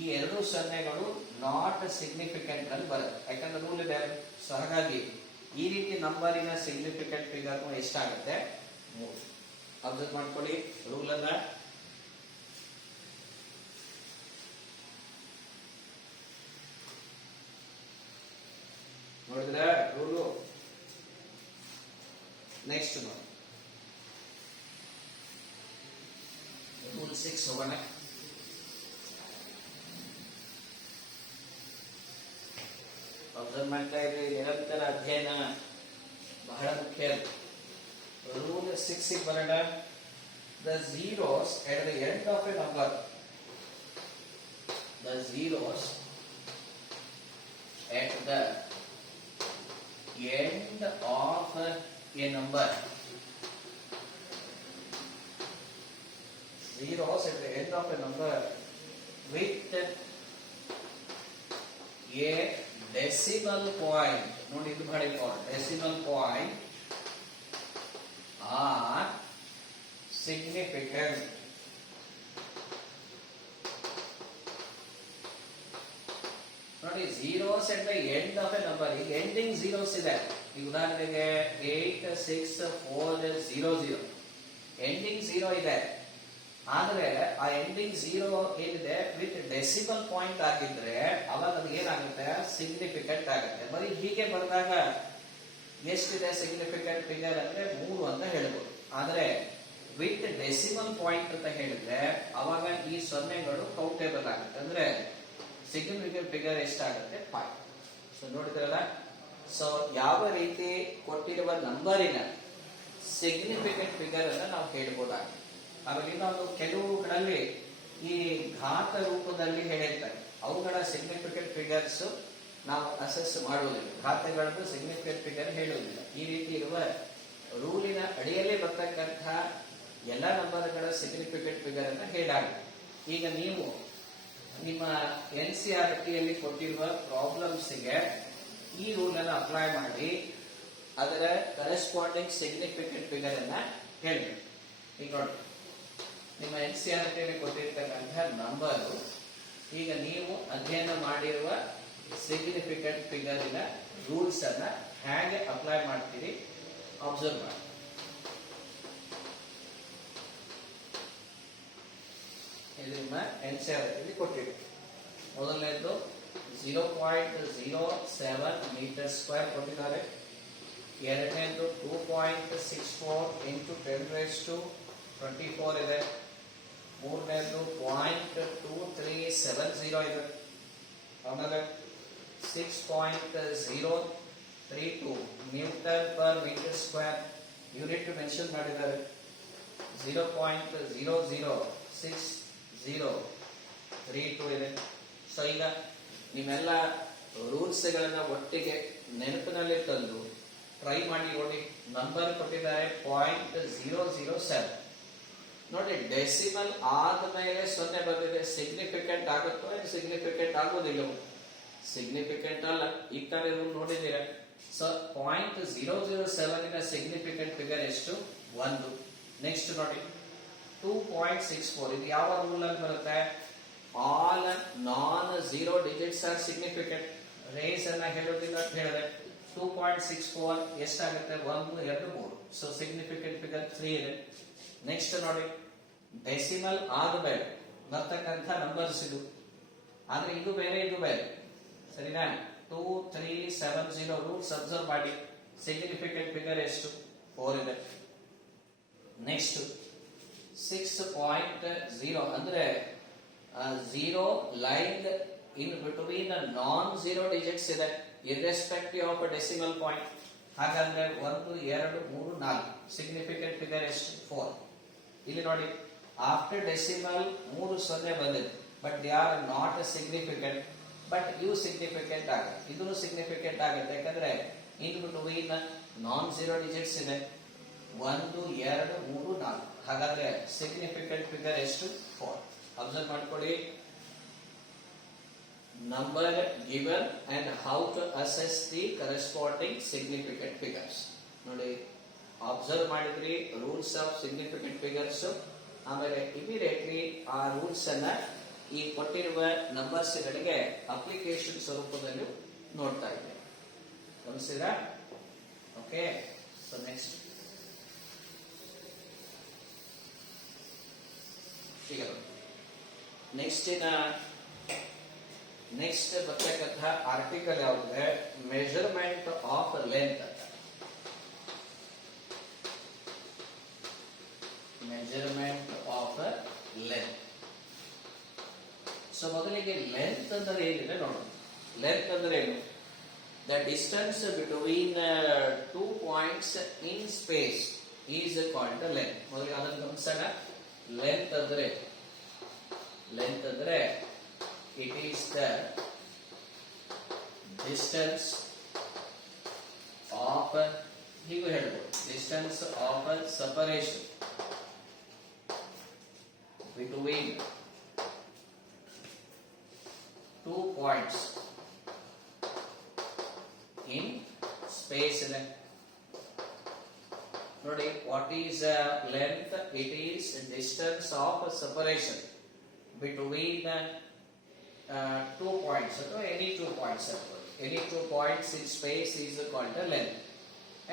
ಈ ಎರಡು ಸೊನ್ನೆಗಳು ನಾಟ್ ಸಿಗ್ನಿಫಿಕೆಂಟ್ ಅಲ್ಲಿ ಬರುತ್ತೆ, ಯಾಕಂದ್ರೆ ರೂಲ್ ಇದೆ. ಸೊ ಹಾಗಾಗಿ ಈ ರೀತಿ ನಂಬರಿನ ಸಿಗ್ನಿಫಿಕೆಂಟ್ ಫಿಗರ್ ಎಷ್ಟಾಗುತ್ತೆ? 3. ಅಬ್ಸರ್ವ್ ಮಾಡ್ಕೊಳ್ಳಿ ರೂಲ್ ಅನ್ನ. ನೋಡಿದ್ರೆ ರೂಲು. ನೆಕ್ಸ್ಟ್ ನೋಡಿ, ರೂಲ್ 6 ಹೋಗೋಣ. ಅಬ್ಸರ್ವ್ ಮಾಡ್ತಾ ಇದ್ರಿ, ನಿರಂತರ ಅಧ್ಯಯನ ಬಹಳ ಮುಖ್ಯ. ರೂಲ್ 6 ಬರೋಣ. The zeros at the end of a number, the zeros at the end of a number, zeros at the end of a number with a decimal point. ನೋಡಿ, ಇದು ಬಹಳ important. decimal point are significant. ನೋಡಿ, zeros at the end of a number, ಈಗ ending zeros ಇದೆ. ಈಗ ಉದಾಹರಣೆಗೆ 8, 6, 4, 0, 0 ending 0 ಇದೆ. ಆದ್ರೆ ಆ ಎಂಡಿಂಗ್ 0 ಏನಿದೆ ವಿತ್ ಡೆಸಿಮಲ್ ಪಾಯಿಂಟ್ ಆಗಿದ್ರೆ ಅವಾಗ ಅದು ಏನಾಗುತ್ತೆ? ಸಿಗ್ನಿಫಿಕೆಂಟ್ ಆಗುತ್ತೆ. ಬರೀ ಹೀಗೆ ಬರೆದಾಗ ಎಷ್ಟಿದೆ ಸಿಗ್ನಿಫಿಕೆಂಟ್ ಫಿಗರ್ ಅಂದ್ರೆ 3 ಅಂತ ಹೇಳ್ಬೋದು. ಆದ್ರೆ ವಿತ್ ಡೆಸಿಮಲ್ ಪಾಯಿಂಟ್ ಅಂತ ಹೇಳಿದ್ರೆ ಅವಾಗ ಈ ಸೊನ್ನೆಗಳು ಕೌಂಟೇಬಲ್ ಆಗುತ್ತೆ, ಅಂದ್ರೆ ಸಿಗ್ನಿಫಿಕೆಂಟ್ ಫಿಗರ್ ಎಷ್ಟಾಗುತ್ತೆ? 5. ಸೊ ನೋಡಿದ್ರಲ್ಲ, ಸೊ ಯಾವ ರೀತಿ ಕೊಟ್ಟಿರುವ ನಂಬರಿನ ಸಿಗ್ನಿಫಿಕೆಂಟ್ ಫಿಗರ್ ಅನ್ನ ನಾವು ಹೇಳ್ಬೋದಾಗುತ್ತೆ. ಆಮೇಲೆ ಇನ್ನೊಂದು, ಕೆಲವುಗಳಲ್ಲಿ ಈ ಘಾತ ರೂಪದಲ್ಲಿ ಹೇಳಿರ್ತಾರೆ, ಅವುಗಳ ಸಿಗ್ನಿಫಿಕೆಂಟ್ ಫಿಗರ್ಸ್ ನಾವು ಅಸೆಸ್ ಮಾಡುವುದಿಲ್ಲ, ಘಾತಗಳದ್ದು ಸಿಗ್ನಿಫಿಕೆಂಟ್ ಫಿಗರ್ ಹೇಳುವುದಿಲ್ಲ. ಈ ರೀತಿ ಇರುವ ರೂಲಿನ ಅಡಿಯಲ್ಲಿ ಬರ್ತಕ್ಕಂತಹ ಎಲ್ಲ ನಂಬರ್ಗಳ ಸಿಗ್ನಿಫಿಕೆಂಟ್ ಫಿಗರ್ ಅನ್ನ ಹೇಳಾಗುತ್ತೆ. ಈಗ ನೀವು ನಿಮ್ಮ NCERT ಯಲ್ಲಿ ಕೊಟ್ಟಿರುವ ಪ್ರಾಬ್ಲಮ್ಸ್ಗೆ ಈ ರೂಲ್ ಅನ್ನು ಅಪ್ಲೈ ಮಾಡಿ ಅದರ ಕರೆಸ್ಪಾಂಡಿಂಗ್ ಸಿಗ್ನಿಫಿಕೆಂಟ್ ಫಿಗರ್ ಅನ್ನ ಹೇಳಬೇಕು. ಈಗ ನೋಡಿ, ನಿಮ್ಮ NCERT ಯಲ್ಲಿ ಕೊಟ್ಟಿರ್ತಕ್ಕಂತಹ ನಂಬರು ಈಗ ನೀವು ಅಧ್ಯಯನ ಮಾಡಿರುವ ಸಿಗ್ನಿಫಿಕೆಂಟ್ ಫಿಗರಿನ ರೂಲ್ಸ್ ಅನ್ನ ಹೇಗೆ ಅಪ್ಲೈ ಮಾಡ್ತೀರಿ ಅಬ್ಸರ್ವ್ ಮಾಡಿ. ಇದು ನಿಮ್ಮ NCERT ಯಲ್ಲಿ ಕೊಟ್ಟಿದೆ. ಮೊದಲನೇದು 0.07 ಮೀಟರ್ ಸ್ಕ್ವೇರ್ ಕೊಟ್ಟಿದ್ದಾರೆ. ಎರಡನೇದು 2.64 into 10⁻²⁴ ಇದೆ. ಮೂರನೇದು 0.2370 ಇದೆ. ಆಮೇಲೆ 6.032 newton per metre square. Unit mention ಮಾಡಿದ್ದಾರೆ 0.006032 ಇದೆ. ಸೊ ಈಗ ನೀವೆಲ್ಲ ರೂಲ್ಸ್ ಗಳನ್ನ ಒಟ್ಟಿಗೆ ನೆನಪಿನಲ್ಲಿ ತಂದು ಟ್ರೈ ಮಾಡಿ ನೋಡಿ. ನಂಬರ್ ಕೊಟ್ಟಿದ್ದಾರೆ 0.007. ನೋಡಿ ಡೆಸಿಮಲ್ ಆದ್ಮೇಲೆ 0 ಬಂದಿದೆ, ಸಿಗ್ನಿಫಿಕೆಂಟ್ ಆಗುತ್ತೋ ಸಿಗ್ನಿಫಿಕೆಂಟ್ ಆಗೋದಿಲ್ಲವೋ? ಸಿಗ್ನಿಫಿಕೆಂಟ್ ಅಲ್ಲ, ಈ ತರ ರೂಲ್ ನೋಡಿದ್ದೀರಾ. ಸೊ 0.007 ನ ಸಿಗ್ನಿಫಿಕೆಂಟ್ ಫಿಗರ್ ಎಷ್ಟು? 1. ನೆಕ್ಸ್ಟ್ ನೋಡಿ 2.64, ಇದು ಯಾವ ರೂಲ್ ಅಲ್ಲಿ ಬರುತ್ತೆ? All non zero digits are significant. ರೇಸ್ ಅನ್ನ ಹೇಳೋದಿಲ್ಲ ಅಂತ ಹೇಳಿದ್ರೆ 2.64 ಎಷ್ಟಾಗುತ್ತೆ? 1, 2, 3. ಸೊ ಸಿಗ್ನಿಫಿಕೆಂಟ್ ಫಿಗರ್ 3 ಇದೆ. ನೆಕ್ಸ್ಟ್ ನೋಡಿ ಡೆಸಿಮಲ್ ಆದ್ಮೇಲೆ ಬರ್ತಕ್ಕಂಥ ನಂಬರ್ಸ್ ಇದು, ಆದ್ರೆ ಇದು ಬೇರೆ ಇದು ಬೇರೆ, ಸರಿನಾ? 2370 ರೂಲ್ಸ್ ಅಬ್ಸರ್ವ್ ಮಾಡಿ. ಸಿಗ್ನಿಫಿಕೆಂಟ್ ಫಿಗರ್ ಎಷ್ಟು? 4 ಇದೆ. ನೆಕ್ಸ್ಟ್ 6.0 ಅಂದ್ರೆ 0 line in between non zero digits ಇದೆ, ಇರ್ರೆಸ್ಪೆಕ್ಟಿವ್ ಆಫ್ ಡೆಸಿಮಲ್ ಪಾಯಿಂಟ್. ಹಾಗಾದ್ರೆ 1, 2, 3, 4. ಸಿಗ್ನಿಫಿಕೆಂಟ್ ಫಿಗರ್ ಎಷ್ಟು? 4. ಇಲ್ಲಿ ನೋಡಿ ಆಫ್ಟರ್ ಡೆಸಿಮಲ್ 3 0 ಬಂದಿದೆ, but they are not significant. But ಇವು ಸಿಗ್ನಿಫಿಕೆಂಟ್ ಆಗುತ್ತೆ, ಇದನ್ನು ಸಿಗ್ನಿಫಿಕೆಂಟ್ ಆಗುತ್ತೆ, ಯಾಕಂದ್ರೆ in between non zero digits ಇದೆ 1, 2, 3, 4. ಹಾಗಾದ್ರೆ ಸಿಗ್ನಿಫಿಕೆಂಟ್ ಫಿಗರ್ ಎಷ್ಟು? 4. ಅಬ್ಸರ್ವ್ ಮಾಡ್ಕೊಳ್ಳಿ. Number given and how to assess the corresponding significant figures. ನೋಡಿ ಅಬ್ಸರ್ವ್ ಮಾಡಿದ್ರಿ ರೂಲ್ಸ್ ಆಫ್ ಸಿಗ್ನಿಫಿಕೆಂಟ್ ಫಿಗರ್ಸ್. ಆಮೇಲೆ ಇಮಿಡಿಯೇಟ್ಲಿ ಆ ರೂಲ್ಸ್ ಅನ್ನ ಈ ಕೊಟ್ಟಿರುವ ನಂಬರ್ಸ್ ಗಳಿಗೆ ಅಪ್ಲಿಕೇಶನ್ ಸ್ವರೂಪದಲ್ಲಿ ನೋಡ್ತಾ ಇದ್ದೇವೆ. ಗಮನಿಸಿದ್ರಾ? ಓಕೆ. ಸೊ ನೆಕ್ಸ್ಟ್ ನೆಕ್ಸ್ಟ್ ಬರ್ತಕ್ಕಂಥ ಆರ್ಟಿಕಲ್ ಯಾವ್ದು? ಮೆಜರ್ಮೆಂಟ್ ಆಫ್ ಲೆಂತ್ ಅಂತ. Measurement of length. ಸೊ ಮೊದಲಿಗೆ ಲೆಂತ್ ಅಂದ್ರೆ ಏನಿದೆ ನೋಡೋಣ. ಲೆಂತ್ ಅಂದ್ರೆ ಏನು? The distance between 2 points in space is called length. ಮೊದಲಿಗೆ ಅದನ್ನು ಗಮನಿಸೋಣ. ಲೆಂತ್ ಅಂದ್ರೆ it is the distance of ಹೀಗೂ ಹೇಳ್ಬೋದು, distance of separation between 2 points in space. ನೋಡಿ what is length? It is distance of separation between 2 points, or any 2 points. Any 2 points in space is called the length.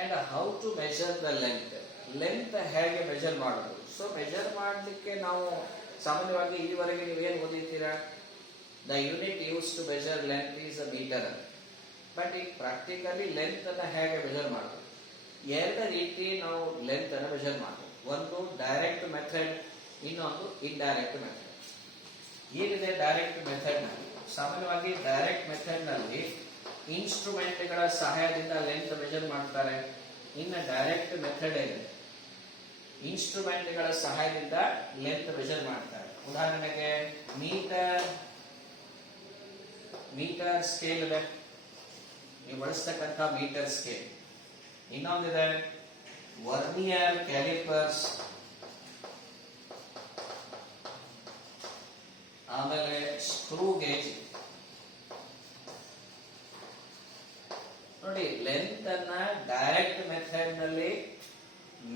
And how to measure the length? Length ಹೇಗೆ measure ಮಾಡೋದು? So measure ಮಾಡಲಿಕ್ಕೆ ನಾವು ಸಾಮಾನ್ಯವಾಗಿ ಇಲ್ಲಿವರೆಗೆ ನೀವೇನು ಓದಿದ್ದೀರಾ? The unit use to measure length is a metre. But ಈಗ practically length ಅನ್ನ ಹೇಗೆ ಮೆಜರ್ ಮಾಡೋದು? 2 ರೀತಿ ನಾವು ಲೆಂತ್ ಅನ್ನು ಮೆಜರ್ ಮಾಡಬಹುದು. ಒಂದು ಡೈರೆಕ್ಟ್ ಮೆಥಡ್, ಇನ್ನೊಂದು ಇಂಡೈರೆಕ್ಟ್ ಮೆಥಡ್. ಏನಿದೆ ಡೈರೆಕ್ಟ್ ಮೆಥಡ್ ನಲ್ಲಿ? ಸಾಮಾನ್ಯವಾಗಿ ಡೈರೆಕ್ಟ್ ಮೆಥಡ್ ನಲ್ಲಿ ಇನ್ಸ್ಟ್ರೂಮೆಂಟ್ ಗಳ ಸಹಾಯದಿಂದ ಲೆಂತ್ ಮೆಜರ್ ಮಾಡ್ತಾರೆ. ಇನ್ನು ಡೈರೆಕ್ಟ್ ಮೆಥಡ್ ಏನಿದೆ, ಇನ್ಸ್ಟ್ರೂಮೆಂಟ್ ಗಳ ಸಹಾಯದಿಂದ ಲೆಂತ್ ಮೆಜರ್ ಮಾಡ್ತಾರೆ. ಉದಾಹರಣೆಗೆ ಮೀಟರ್ ಸ್ಕೇಲ್ ಇದೆ, ನೀವು ಬಳಸ್ತಕ್ಕಂಥ ಮೀಟರ್ ಸ್ಕೇಲ್. ಇನ್ನೊಂದಿದೆ ವರ್ನಿಯರ್ ಕ್ಯಾಲಿಪರ್ಸ್, ಆಮೇಲೆ ಸ್ಕ್ರೂ ಗೇಜ್. ನೋಡಿ ಲೆಂತ್ ಅನ್ನ ಡೈರೆಕ್ಟ್ ಮೆಥಡ್ ನಲ್ಲಿ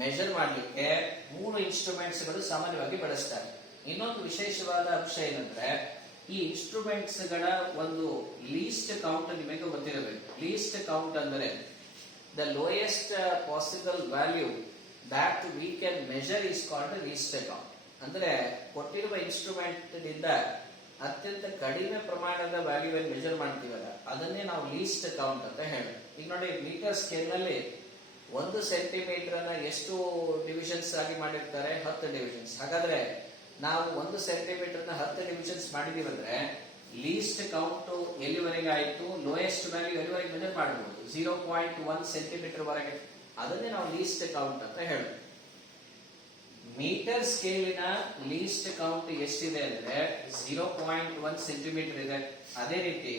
ಮೆಜರ್ ಮಾಡಲಿಕ್ಕೆ 3 ಇನ್ಸ್ಟ್ರೂಮೆಂಟ್ಸ್ ಗಳು ಸಾಮಾನ್ಯವಾಗಿ ಬಳಸ್ತಾರೆ. ಇನ್ನೊಂದು ವಿಶೇಷವಾದ ಅಂಶ ಏನಂದ್ರೆ ಈ ಇನ್ಸ್ಟ್ರೂಮೆಂಟ್ಸ್ ಗಳ ಒಂದು ಲೀಸ್ಟ್ ಕೌಂಟ್ ನಿಮಗೆ ಗೊತ್ತಿರಬೇಕು. ಲೀಸ್ಟ್ ಕೌಂಟ್ ಅಂದ್ರೆ the lowest possible value that we can measure is called least count. ಅಂದ್ರೆ ಕೊಟ್ಟಿರುವ ಇನ್ಸ್ಟ್ರೂಮೆಂಟ್ ನಿಂದ ಅತ್ಯಂತ ಕಡಿಮೆ ಪ್ರಮಾಣದ ವ್ಯಾಲ್ಯೂ ಅನ್ನು ಮೆಜರ್ ಮಾಡ್ತೀವಲ್ಲ, ಅದನ್ನೇ ನಾವು ಲೀಸ್ಟ್ ಕೌಂಟ್ ಅಂತ ಹೇಳೋದು. ಈಗ ನೋಡಿ ಮೀಟರ್ ಸ್ಕೇಲ್ ನಲ್ಲಿ 1 ಸೆಂಟಿಮೀಟರ್ ಅನ್ನ ಎಷ್ಟು ಡಿವಿಷನ್ಸ್ ಆಗಿ ಮಾಡಿರ್ತಾರೆ? 10 ಡಿವಿಷನ್ಸ್. ಹಾಗಾದ್ರೆ ನಾವು 1 ಸೆಂಟಿಮೀಟರ್ ನ 10 ಡಿವಿಷನ್ಸ್ ಮಾಡಿದೀವಂದ್ರೆ ಲೀಸ್ಟ್ ಕೌಂಟ್ ಎಲ್ಲಿವರೆಗೆ ಆಯ್ತು? ಲೋಯೆಸ್ಟ್ ವ್ಯಾಲ್ಯೂ ಎಲ್ಲಿವರೆಗೆ ಮೆಜರ್ ಮಾಡಬಹುದು? 0.1 ಸೆಂಟಿಮೀಟರ್ ವರೆಗೆ. ಅದನ್ನೇ ನಾವು ಲೀಸ್ಟ್ ಕೌಂಟ್ ಅಂತ ಹೇಳೋದು. ಮೀಟರ್ ಸ್ಕೇಲಿನ ಲೀಸ್ಟ್ ಕೌಂಟ್ ಎಷ್ಟಿದೆ ಅಂದ್ರೆ 0.1 ಸೆಂಟಿಮೀಟರ್ ಇದೆ. ಅದೇ ರೀತಿ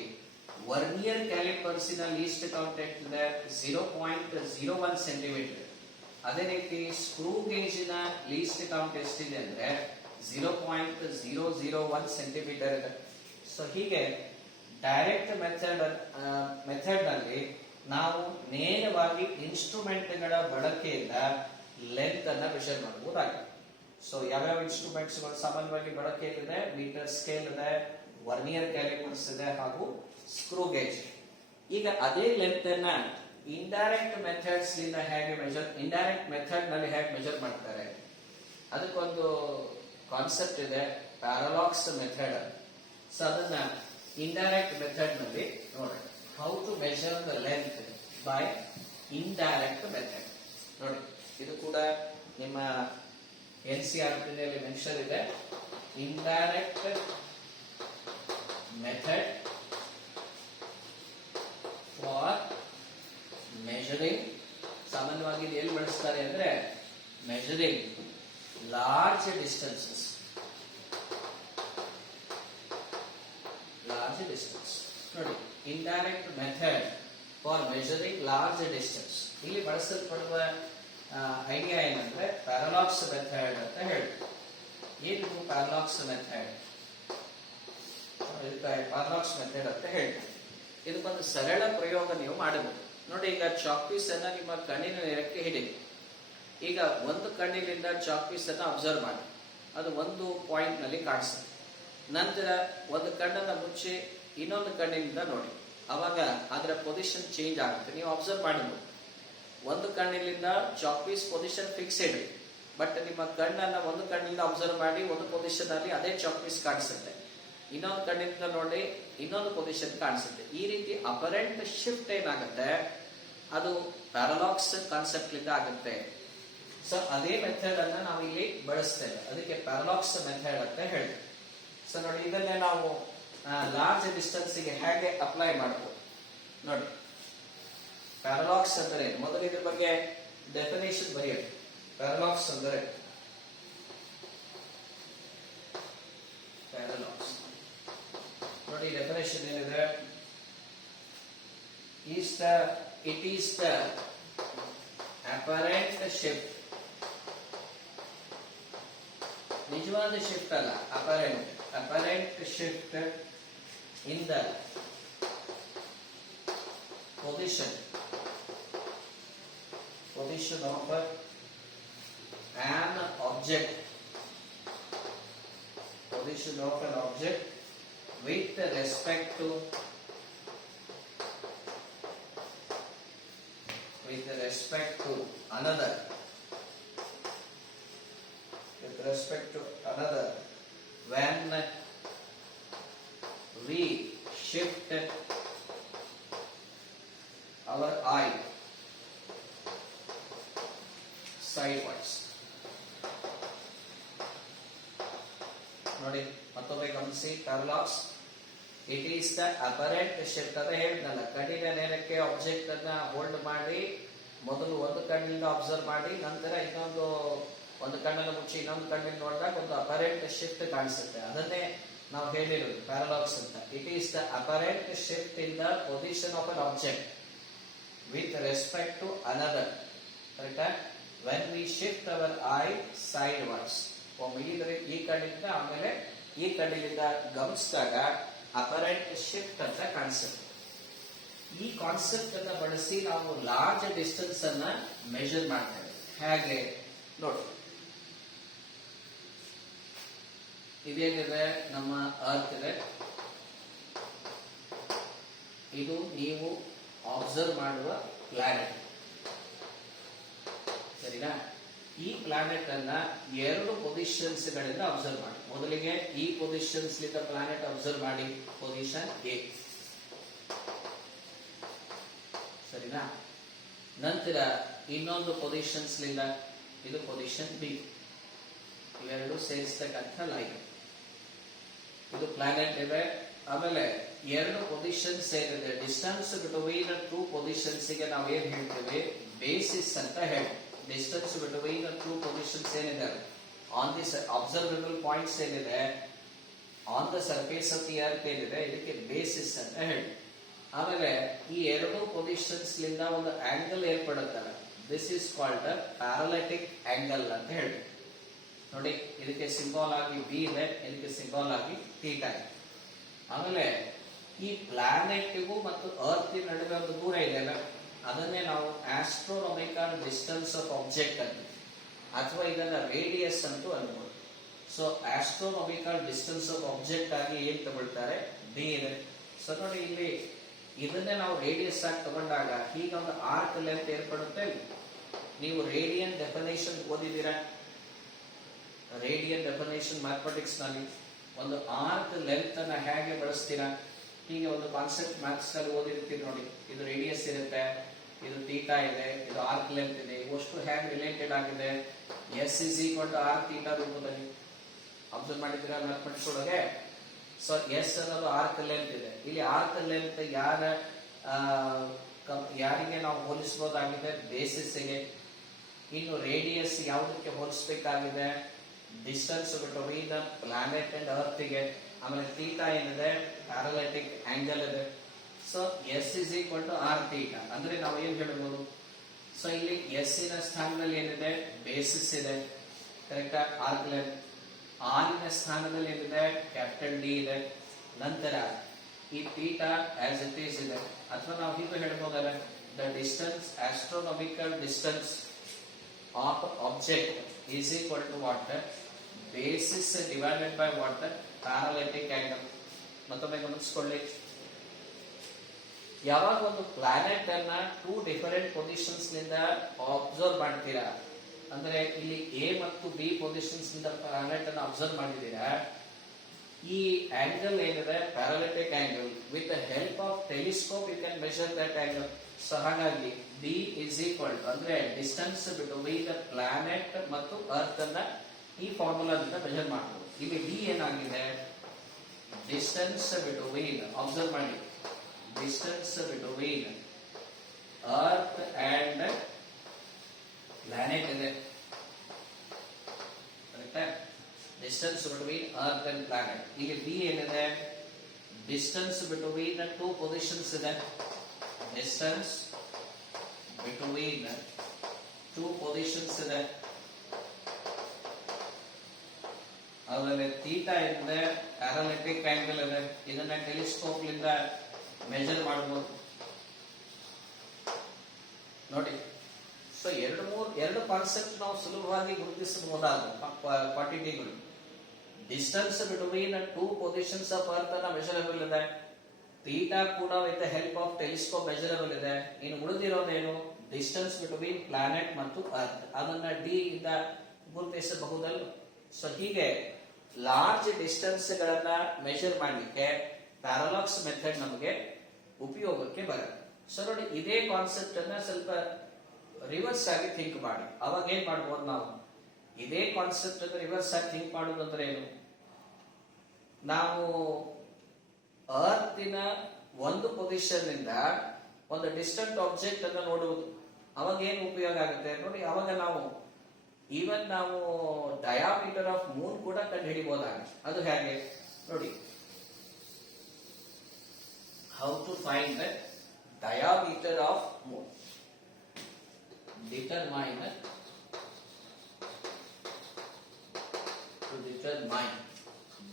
ವರ್ನಿಯರ್ ಕ್ಯಾಲಿಪರ್ಸಿನ ಲೀಸ್ಟ್ ಕೌಂಟ್ ಎಷ್ಟಿದೆ 0.01 ಸೆಂಟಿಮೀಟರ್. ಅದೇ ರೀತಿ ಸ್ಕ್ರೂ ಗೇಜಿನ ಲೀಸ್ಟ್ ಕೌಂಟ್ ಎಷ್ಟಿದೆ ಅಂದ್ರೆ 0.001 ಸೆಂಟಿಮೀಟರ್ ಇದೆ. ಸೊ ಹೀಗೆ ಡೈರೆಕ್ಟ್ ಮೆಥಡ್ ನಲ್ಲಿ ನಾವು ನೇರವಾಗಿ ಇನ್ಸ್ಟ್ರೂಮೆಂಟ್ ಗಳ ಬಳಕೆಯಿಂದ ಲೆಂತ್ ಅನ್ನ ಮೆಷರ್ ಮಾಡಬಹುದಾಗಿದೆ. ಸೊ ಯಾವ್ಯಾವ ಇನ್ಸ್ಟ್ರೂಮೆಂಟ್ಸ್ ಗಳು ಸಾಮಾನ್ಯವಾಗಿ ಬಳಕೆಯಲ್ಲಿದೆ? ಮೀಟರ್ ಸ್ಕೇಲ್ ಇದೆ, ವರ್ನಿಯರ್ ಕ್ಯಾಲಿಪರ್ಸ್ ಇದೆ ಹಾಗೂ ಸ್ಕ್ರೂ ಗೇಜ್. ಈಗ ಅದೇ ಲೆಂತ್ ಅನ್ನ ಇಂಡೈರೆಕ್ಟ್ ಮೆಥಡ್ಸ್ ಲಿಂದ ಇಂಡೈರೆಕ್ಟ್ ಮೆಥಡ್ ನಲ್ಲಿ ಹೇಗೆ ಮೆಷರ್ ಮಾಡ್ತಾರೆ? ಅದಕ್ಕೊಂದು ಕಾನ್ಸೆಪ್ಟ್ ಇದೆ, ಪ್ಯಾರಲಾಕ್ಸ್ ಮೆಥಡ್. ಸೊ ಅದನ್ನ ಇಂಡೈರೆಕ್ಟ್ ಮೆಥಡ್ ನಲ್ಲಿ ನೋಡಿ, how to measure the length by indirect method. ನೋಡಿ, ಇದು ಕೂಡ ನಿಮ್ಮ NCERT ನಲ್ಲಿ ಮೆನ್ಷನ್ ಇದೆ. Indirect method for measuring. ಸಾಮಾನ್ಯವಾಗಿ ಎಲ್ಲಿ ಬಳಸ್ತಾರೆ ಅಂದ್ರೆ ಮೆಷರಿಂಗ್ ಲಾರ್ಜ್ ಡಿಸ್ಟೆನ್ಸಸ್. ನೋಡಿ, indirect method for measuring large distance. ಇಲ್ಲಿ ಬಳಸಲ್ಪಡುವ ಐಡಿಯಾ ಏನಂದ್ರೆ ಪ್ಯಾರಲಾಕ್ಸ್ ಮೆಥಡ್ ಅಂತ ಹೇಳ್ತೀವಿ. ಏನಿದು ಪ್ಯಾರಲಾಕ್ಸ್ ಮೆಥಡ್? ಪ್ಯಾರಲಾಕ್ಸ್ ಮೆಥಡ್ ಅಂತ ಹೇಳ್ತೀವಿ. ಇದಕ್ಕೊಂದು ಸರಳ ಪ್ರಯೋಗ ನೀವು ಮಾಡಬಹುದು. ನೋಡಿ, ಈಗ ಚಾಕ್ ಪೀಸ್ ಅನ್ನ ನಿಮ್ಮ ಕಣ್ಣಿನ ನೇರಕ್ಕೆ ಹಿಡಿರಿ. ಈಗ ಒಂದು ಕಣ್ಣಿನಿಂದ ಚಾಕ್ ಪೀಸ್ ಅನ್ನ ಅಬ್ಸರ್ವ್ ಮಾಡಿ, ಅದು ಒಂದು ಪಾಯಿಂಟ್ ನಲ್ಲಿ ಕಾಣಿಸುತ್ತೆ. ನಂತರ ಒಂದು ಕಣ್ಣನ್ನ ಮುಚ್ಚಿ ಇನ್ನೊಂದು ಕಣ್ಣಿನಿಂದ ನೋಡಿ, ಅವಾಗ ಅದರ ಪೊಸಿಷನ್ ಚೇಂಜ್ ಆಗುತ್ತೆ. ನೀವು ಅಬ್ಸರ್ವ್ ಮಾಡಬಹುದು. ಒಂದು ಕಣ್ಣಿನಿಂದ ಚಾಕ್ ಪೀಸ್ ಪೊಸಿಷನ್ ಫಿಕ್ಸ್ ಇಡ್ರಿ, ಬಟ್ ನಿಮ್ಮ ಕಣ್ಣನ್ನ ಒಂದು ಕಣ್ಣಿಂದ ಅಬ್ಸರ್ವ್ ಮಾಡಿ ಒಂದು ಪೊಸಿಷನ್ ಅಲ್ಲಿ ಅದೇ ಚಾಕ್ ಪೀಸ್ ಕಾಣಿಸುತ್ತೆ. ಇನ್ನೊಂದು ಕಣ್ಣಿಂದ ನೋಡಿ, ಇನ್ನೊಂದು ಪೊಸಿಷನ್ ಕಾಣಿಸುತ್ತೆ. ಈ ರೀತಿ ಅಪರೆಂಟ್ ಶಿಫ್ಟ್ ಏನಾಗುತ್ತೆ, ಅದು ಪ್ಯಾರಲಾಕ್ಸ್ ಕಾನ್ಸೆಪ್ಟ್ ಲಿಂದ ಆಗುತ್ತೆ. ಸೊ ಅದೇ ಮೆಥಡ್ ಅನ್ನ ನಾವು ಇಲ್ಲಿ ಬಳಸ್ತೇವೆ, ಅದಕ್ಕೆ ಪ್ಯಾರಲಾಕ್ಸ್ ಮೆಥಡ್ ಅಂತ ಹೇಳ್ತೀವಿ. ಸೊ ನೋಡಿ, ಇದನ್ನೇ ನಾವು ಲಾರ್ಜ್ ಡಿಸ್ಟೆನ್ಸ್ ಗೆ ಹೇಗೆ ಅಪ್ಲೈ ಮಾಡಬಹುದು ನೋಡಿ. ಪ್ಯಾರಲಾಕ್ಸ್ ಅಂದರೆ ಮೊದಲು ಇದ್ರ ಬಗ್ಗೆ ಡೆಫಿನೇಷನ್ ಬರೆಯೋದು. ಪ್ಯಾರಲಾಕ್ಸ್ ಅಂದರೆ ನೋಡಿ, ಡೆಫಿನೇಷನ್ ಏನಿದೆ? It is the apparent shift. ನಿಜವಾದ ಶಿಫ್ಟ್ ಅಲ್ಲ, apparent shift in the position of an object with respect to another when we shift our eye sideways. ನೋಡಿ, ಮತ್ತೊಮ್ಮೆ ಗಮನಿಸಿ. Parallax, it is the apparent shift ಅಂತ ಹೇಳಿದ್ನಲ್ಲ. ಕಣ್ಣಿನ ನೇರಕ್ಕೆ object ಅನ್ನ hold ಮಾಡಿ ಮೊದಲು ಒಂದು ಕಣ್ಣಿಂದ ಅಬ್ಸರ್ವ್ ಮಾಡಿ, ನಂತರ ಒಂದು ಕಣ್ಣನ್ನು ಮುಚ್ಚಿ ಇನ್ನೊಂದು ಕಣ್ಣಿಂದ ನೋಡಿದಾಗ ಒಂದು ಅಪರೆಂಟ್ ಶಿಫ್ಟ್ ಕಾಣಿಸುತ್ತೆ. ಅದನ್ನೇ ನಾವು ಹೇಳಿರೋದು ಪ್ಯಾರಲಾಕ್ಸ್ ಅಂತ. It is the apparent shift in the position of an object with respect to another. ಕರೆಕ್ಟಾ? When we shift our eye sidewards. ಈ ಕಣ್ಣಿಂದ ಆಮೇಲೆ ಈ ಕಣ್ಣಿನಿಂದ ಗಮನಿಸಿದಾಗ ಅಪರೆಂಟ್ ಶಿಫ್ಟ್ ಅಂತ ಕಾಣಿಸುತ್ತೆ. ಈ ಕಾನ್ಸೆಪ್ಟ್ ಅನ್ನ ಬಳಸಿ ನಾವು ಲಾರ್ಜ್ ಡಿಸ್ಟೆನ್ಸ್ ಅನ್ನ ಮೆಷರ್ ಮಾಡ್ತೇವೆ. ಹೇಗೆ ನೋಡಿ, ಇದೇನಿದೆ, ನಮ್ಮ ಅರ್ತ್ ಇದೆ. ಇದು ನೀವು ಅಬ್ಸರ್ವ್ ಮಾಡುವ ಪ್ಲಾನೆಟ್, ಸರಿನಾ? ಈ ಪ್ಲಾನೆಟ್ ಅನ್ನ ಎರಡು ಪೊಸಿಷನ್ಸ್ ಗಳಿಂದ ಅಬ್ಸರ್ವ್ ಮಾಡಿ. ಮೊದಲಿಗೆ ಈ ಪೊಸಿಷನ್ಸ್ ಲಿಂದ ಪ್ಲಾನೆಟ್ ಅಬ್ಸರ್ವ್ ಮಾಡಿ, ಪೊಸಿಷನ್ ಎ, ಸರಿನಾ? ನಂತರ ಇನ್ನೊಂದು ಪೊಸಿಷನ್ಸ್ ಲಿಂದ ಇದು ಪೊಸಿಷನ್ ಬಿ. ಇವೆರಡು ಸೇರಿಸತಕ್ಕಂಥ ಲೈನ್. ಇದು ಪ್ಲಾನೆಟ್ ಇದೆ, ಆಮೇಲೆ ಎರಡು ಪೊಸಿಷನ್ಸ್ ಏನಿದೆ, ಡಿಸ್ಟೆನ್ಸ್ ಬಿಟ್ವೀನ್ ಟೂ ಪೊಸಿಷನ್ಸ್ ಗೆ ನಾವು ಏನ್ ಹೇಳ್ತೀವಿ, ಬೇಸಿಸ್ ಅಂತ ಹೇಳಿ. ಡಿಸ್ಟೆನ್ಸ್ ಬಿಟ್ವೀನ್ ಟೂ ಪೊಸಿಷನ್ಸ್ ಏನಿದೆ ಆನ್ ದಿ ಅಬ್ಸರ್ವೇಬಲ್ ಪಾಯಿಂಟ್ಸ್ ಏನಿದೆ on the surface of the earth ಏನಿದೆ, ಇದಕ್ಕೆ ಬೇಸಿಸ್ ಅಂತ ಹೇಳಿ. ಆಮೇಲೆ ಈ ಎರಡು ಪೊಸಿಷನ್ಸ್ ಲಿಂದ ಒಂದು ಆಂಗಲ್ ಏರ್ಪಡುತ್ತಲ್ಲ, this is called parallactic angle ಅಂತ ಹೇಳಿ. ನೋಡಿ, ಇದಕ್ಕೆ ಸಿಂಬಲ್ ಆಗಿ ಬಿ ಇದೆ, ಇದಕ್ಕೆ ಸಿಂಬಲ್ ಆಗಿ ಥೀಟಾ ಇದೆ. ಆಮೇಲೆ ಈ ಪ್ಲಾನೆಟ್ಗೂ ಮತ್ತು ಅರ್ತ್ ನಡುವೆ ಒಂದು ದೂರ ಇದೆಯಲ್ಲ, ಅದನ್ನೇ ನಾವು ಆಸ್ಟ್ರೋನಾಮಿಕಲ್ ಡಿಸ್ಟೆನ್ಸ್ ಆಫ್ ಆಬ್ಜೆಕ್ಟ್ ಅಂತ, ಅಥವಾ ಇದನ್ನ ರೇಡಿಯಸ್ ಅಂತೂ ಅನ್ಬೋದು. So astronomical distance of object ಆಗಿ ಏನ್ ತಗೊಳ್ತಾರೆ, ಡಿ ಇದೆ. ಸೊ ನೋಡಿ, ಇಲ್ಲಿ ಇದನ್ನೇ ನಾವು ರೇಡಿಯಸ್ ಆಗಿ ತಗೊಂಡಾಗ ಈಗ ಒಂದು ಆರ್ಕ್ ಲೆಂತ್ ಏರ್ಪಡುತ್ತೆ. ನೀವು ರೇಡಿಯನ್ ಡೆಫಿನೇಷನ್ ಓದಿದ್ದೀರಾ, ರೇಡಿಯನ್ ಡೆಫಿನೇಷನ್ ಮ್ಯಾಥಮೆಟಿಕ್ಸ್ ನಲ್ಲಿ ಒಂದು ಆರ್ಕ್ ಲೆಂತ್ ಅನ್ನ ಹೇಗೆ ಬಳಸ್ತೀರಾ, ಹೀಗೆ ಒಂದು ಕಾನ್ಸೆಪ್ಟ್ ಮ್ಯಾಥ್ಸ್ ನಲ್ಲಿ ಓದಿರ್ತೀರಿ ನೋಡಿ. ಇದು ರೇಡಿಯಸ್ ಇರುತ್ತೆ, ಇದು ಥೀಟಾ ಇದೆ, ಇದು ಆರ್ಕ್ ಲೆಂತ್ ಇದೆ, ಇವಷ್ಟು ಹೇಗೆ ರಿಲೇಟೆಡ್ ಆಗಿದೆ, S is equal to R theta ರೂಪದಲ್ಲಿ ಅಬ್ಸರ್ವ್ ಮಾಡಿದ್ದೀರಾ ಮ್ಯಾಥಮೆಟಿಕ್ಸ್ ಒಳಗೆ. ಸೊ ಎಸ್ ಅನ್ನೋದು ಆರ್ಕ್ ಲೆಂತ್ ಇದೆ. ಇಲ್ಲಿ ಆರ್ಕ್ ಲೆಂತ್ ಯಾರಿಗೆ ನಾವು ಹೋಲಿಸಬಹುದಾಗಿದೆ, ಬೇಸಿಸ್ಗೆ. ಇನ್ನು ರೇಡಿಯಸ್ ಯಾವುದಕ್ಕೆ ಹೋಲಿಸಬೇಕಾಗಿದೆ, distance between the planet and earth ಗೆ. ಆಮೇಲೆ ಥೀಟಾ ಏನಿದೆ, ಪ್ಯಾರಲೈಟಿಕ್ ಆಂಗಲ್ ಇದೆ. So S is equal to R theta ಅಂದ್ರೆ ನಾವು ಏನ್ ಹೇಳ್ಬೋದು, ಸೊ ಇಲ್ಲಿ ಎಸ್ ನ ಸ್ಥಾನದಲ್ಲಿ ಏನಿದೆ, ಬೇಸಿಸ್ ಇದೆ, ಕರೆಕ್ಟಾ, ಆರ್ಕ್ ಲೆಂತ್. ಆರ್ ನ ಸ್ಥಾನದಲ್ಲಿ ಏನಿದೆ, ಕ್ಯಾಪಿಟಲ್ ಡಿ ಇದೆ. ನಂತರ ಈ ಥೀಟಾ ಆಸ್ ಇಟ್ ಈಸ್ ಇದೆ. ಅಥವಾ ನಾವು ಹೀಗೆ ಹೇಳ್ಬೋದಲ್ಲ, the distance, astronomical distance of object is equal to what, basis divided by what, parallactic angle. ಮತ್ತೊಮ್ಮೆ ಗಮನಿಸಿಕೊಳ್ಳಿ, ಯಾವಾಗ ಒಂದು ಪ್ಲಾನೆಟ್ ಅನ್ನ ಟೂ ಡಿಫರೆಂಟ್ ಪೊಸಿಷನ್ಸ್ ನಿಂದ ಅಬ್ಸರ್ವ್ ಮಾಡ್ತೀರಾ, ಅಂದ್ರೆ ಇಲ್ಲಿ ಎ ಮತ್ತು ಬಿ ಪೊಸಿಷನ್ಸ್ ನಿಂದ ಪ್ಲಾನೆಟ್ ಅನ್ನು ಅಬ್ಸರ್ವ್ ಮಾಡಿದ್ದೀರಾ, ಈ ಆಂಗಲ್ ಏನಿದೆ parallactic angle, with the help of telescope you can measure that angle. So ಹಾಗಾಗಿ ಡಿ ಇಸ್ ಈಕ್ವಲ್ ಟು ಅಂದ್ರೆ ಡಿಸ್ಟೆನ್ಸ್ ಬಿಟ್ವೀನ್ ದ ಪ್ಲಾನೆಟ್ ಮತ್ತು ಅರ್ತ್ ಅನ್ನ ಈ ಫಾರ್ಮುಲಾದಿಂದ ಮೆಷರ್ ಮಾಡಬಹುದು. ಇಲ್ಲಿ ಡಿ ಏನಾಗಿದೆ, ಡಿಸ್ಟೆನ್ಸ್ ಬಿಟ್ವೀನ್, ಅಬ್ಸರ್ವ್ ಮಾಡಿ, distance between earth and planet ಇದೆ, ಕರೆಕ್ಟಾ, distance between earth and planet. ಇಲ್ಲಿ ಬಿ ಏನಿದೆ, ಡಿಸ್ಟೆನ್ಸ್ ಬಿಟ್ವೀನ್ ಟೂ ಪೊಸಿಷನ್ಸ್ ಇದೆ, ಡಿಸ್ಟೆನ್ಸ್ ಬಿಟ್ವೀನ್ ಟೂ ಪೊಸಿಷನ್ಸ್ ಇದೆ. ಆಮೇಲೆ ಥೀಟಾ ಇದೆ, ಪ್ಯಾರಲೈಟಿಕ್ ಆಂಗಲ್ ಇದೆ, ಇದನ್ನ ಟೆಲಿಸ್ಕೋಪ್ ಲಿಂದ ಮೆಜರ್ ಮಾಡಬಹುದು ನೋಡಿ. ಸೊ ಎರಡು ಕಾನ್ಸೆಪ್ಟ್ ನಾವು ಸುಲಭವಾಗಿ ಗುರುತಿಸಬಹುದಾದ ಕ್ವಾಂಟಿಟಿಗಳು. Distance between two positions of earth ಅನ್ನ ಮೆಜರಬಲ್ ಇದೆ, ಥೀಟಾ ಕೂಡ with help of telescope measurable ಇದೆ. ಇನ್ನು ಉಳಿದಿರೋದೇನು, ಡಿಸ್ಟೆನ್ಸ್ ಬಿಟ್ವೀನ್ ಪ್ಲಾನೆಟ್ ಮತ್ತು ಅರ್ತ್, ಅದನ್ನ ಡಿ ಇಂದ ಗುರುತಿಸಬಹುದಲ್ಲ. ಸೊ ಹೀಗೆ ಲಾರ್ಜ್ ಡಿಸ್ಟೆನ್ಸ್ ಗಳನ್ನ ಮೆಜರ್ ಮಾಡಲಿಕ್ಕೆ ಪ್ಯಾರಲಾಕ್ಸ್ ಮೆಥಡ್ ನಮಗೆ ಉಪಯೋಗಕ್ಕೆ ಬರುತ್ತೆ. ಸೊ ನೋಡಿ, ಇದೇ ಕಾನ್ಸೆಪ್ಟ್ ಅನ್ನ ಸ್ವಲ್ಪ ರಿವರ್ಸ್ ಆಗಿ ಥಿಂಕ್ ಮಾಡಿ. ಅವಾಗ ಏನ್ ಮಾಡಬಹುದು, ನಾವು ಇದೇ ಕಾನ್ಸೆಪ್ಟ್ ಅನ್ನು ರಿವರ್ಸ್ ಆಗಿ ಥಿಂಕ್ ಮಾಡೋದು ಅಂದ್ರೆ ಏನು, ನಾವು ಅರ್ತಿನ ಒಂದು ಪೊಸಿಷನ್ ನಿಂದ ಒಂದು ಡಿಸ್ಟೆಂಟ್ ಆಬ್ಜೆಕ್ಟ್ ಅನ್ನು ನೋಡುವುದು, ಅವಾಗ ಏನ್ ಉಪಯೋಗ ಆಗುತ್ತೆ ನೋಡಿ. ಅವಾಗ ನಾವು ಈವನ್ ನಾವು ಡಯಾಮೀಟರ್ ಆಫ್ ಮೂನ್ ಕೂಡ ಕಂಡು ಹಿಡಿಬಹುದಾಗುತ್ತೆ. ಅದು ಹೇಗೆ ನೋಡಿ, how to find the diameter of moon. Determine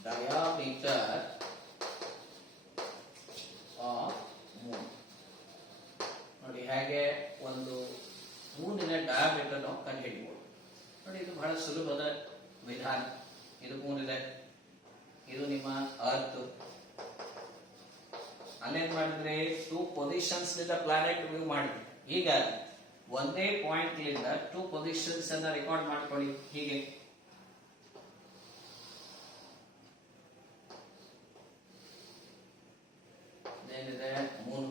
diameter of moon. ನೋಡಿ, ಹೇಗೆ ಒಂದು ಮೂನಿನ ಡಯಾಮೀಟರ್ ನಾವು ಕಂಡು ಹಿಡಿಯಬಹುದು ನೋಡಿ. ಇದು ಬಹಳ ಸುಲಭದ ವಿಧಾನ. ಇದು ಮೂನ್ ಇದೆ, ಇದು ನಿಮ್ಮ ಅರ್ತ್. ಅಲ್ಲೇನ್ ಮಾಡಿದ್ರೆ ಟೂ ಪೊಸಿಷನ್ಸ್ ನಿಂದ ಪ್ಲಾನೆಟ್ ವ್ಯೂ ಮಾಡಿದ್ವಿ. ಈಗ ಒಂದೇ ಪಾಯಿಂಟ್ ಲಿಂದ ಟೂ ಪೊಸಿಷನ್ಸ್ ಅನ್ನ ರೆಕಾರ್ಡ್ ಮಾಡ್ಕೊಳ್ಳಿ. ಹೀಗೆ ಏನಿದೆ, ಮೂನ್,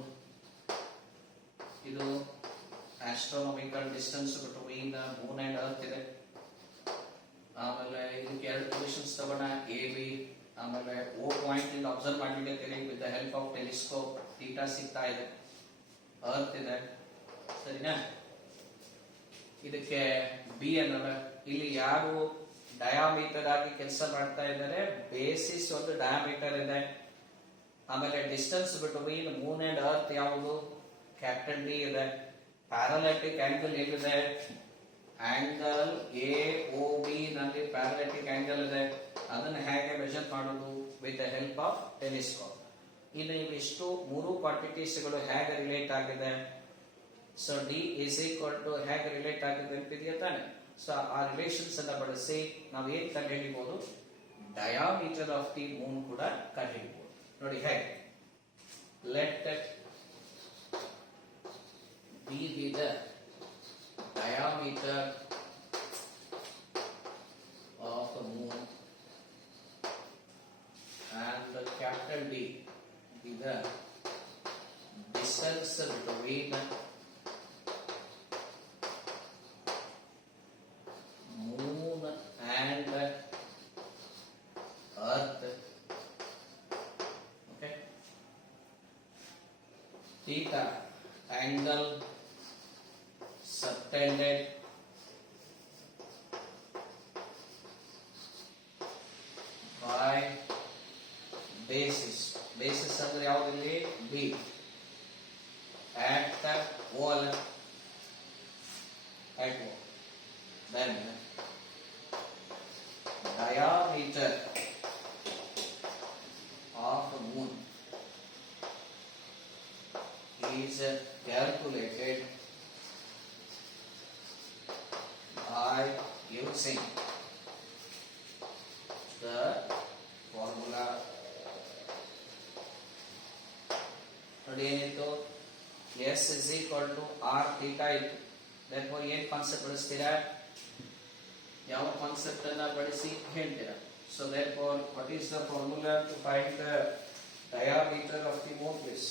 ಇದು astronomical distance between moon and earth ಇದೆ. ಆಮೇಲೆ ಇದಕ್ಕೆ ಎರಡು ಪೊಸಿಷನ್ಸ್ ತಗೋಣ, ಎ ಬಿ. ಆಮೇಲೆ ಓ ಪಾಯಿಂಟ್ ಇಂದ ಅಬ್ಸರ್ವ್ ಮಾಡ್ಲಿಕ್ಕೆ with the help of telescope theta ಸಿಗ್ತಾ ಇದೆ, ಅರ್ತ್ ಇದೆ, ಸರಿನಾ. ಇದಕ್ಕೆ ಬಿ ಅನ್ನೋಣ. ಇಲ್ಲಿ ಯಾರು ಡಯಾಮೀಟರ್ ಆಗಿ ಕೆಲಸ ಮಾಡ್ತಾ ಇದ್ದಾರೆ, ಬೇಸಿಸ್ ಒಂದು ಡಯಾಮೀಟರ್ ಇದೆ. ಆಮೇಲೆ distance between moon and earth ಯಾವುದು, ಕ್ಯಾಪಿಟಲ್ ಡಿ ಇದೆ. ಪ್ಯಾರಾಲಿಟಿಕ್ ಆಂಗಲ್ ಏನಿದೆ, ಆಂಗಲ್ ಎ ಓ ಬಿ ನಲ್ಲಿ ಪ್ಯಾರಾಲಿಟಿಕ್ ಆಂಗಲ್ ಇದೆ. ಅದನ್ನ ಹೇಗೆ ಮೆಜರ್ ಮಾಡೋದು, with the help of telescope. ಇನ್ನು ಇವಿಷ್ಟು ಮೂರು ಕ್ವಾಂಟಿಟೀಸ್ಗಳು ಹೇಗೆ ರಿಲೇಟ್ ಆಗಿದೆ, so D is equal to ಹೇಗೆ ರಿಲೇಟ್ ಆಗಿದೆ ಅಂತಿದೆಯಾ ತಾನೆ. ಸೊ ಆ ರಿಲೇಷನ್ಸ್ ಅನ್ನ ಬಳಸಿ ನಾವು ಏನ್ ಕಂಡುಹಿಡಿಬಹುದು, ಡಯಾಮೀಟರ್ ಆಫ್ ದಿ ಮೂನ್ ಕೂಡ ಕಂಡುಹಿಡಿಬಹುದು. ನೋಡಿ ಹೇಗೆ, let B B the diameter of the moon and the capital D be the distance between moon and earth. Okay, theta angle subtended by basis. Basis ಅಂದ್ರೆ ಯಾವುದಿಲ್ಲಿ, B at the wall, at wall. Then diameter of the moon is calculated by using the formula. ನೋಡಿ ಏನಿತ್ತು, S is equal to R theta ಇತ್ತು. therefore ಏನ್ concept ಬಳಸ್ತೀರಾ, ಯಾವ concept ಅನ್ನ ಬಳಸಿ ಹೇಳ್ತೀರಾ. so therefore what is the formula to find the diameter of the moon, please?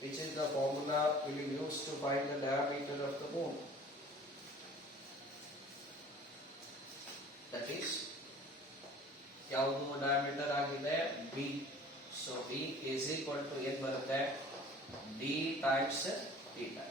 which is the formula we will use to find the diameter of the moon? that is ಯಾವುದು diameter ಆಗಿದೆ, B. So B is equal to ಏನ್ ಬರುತ್ತೆ, D times theta.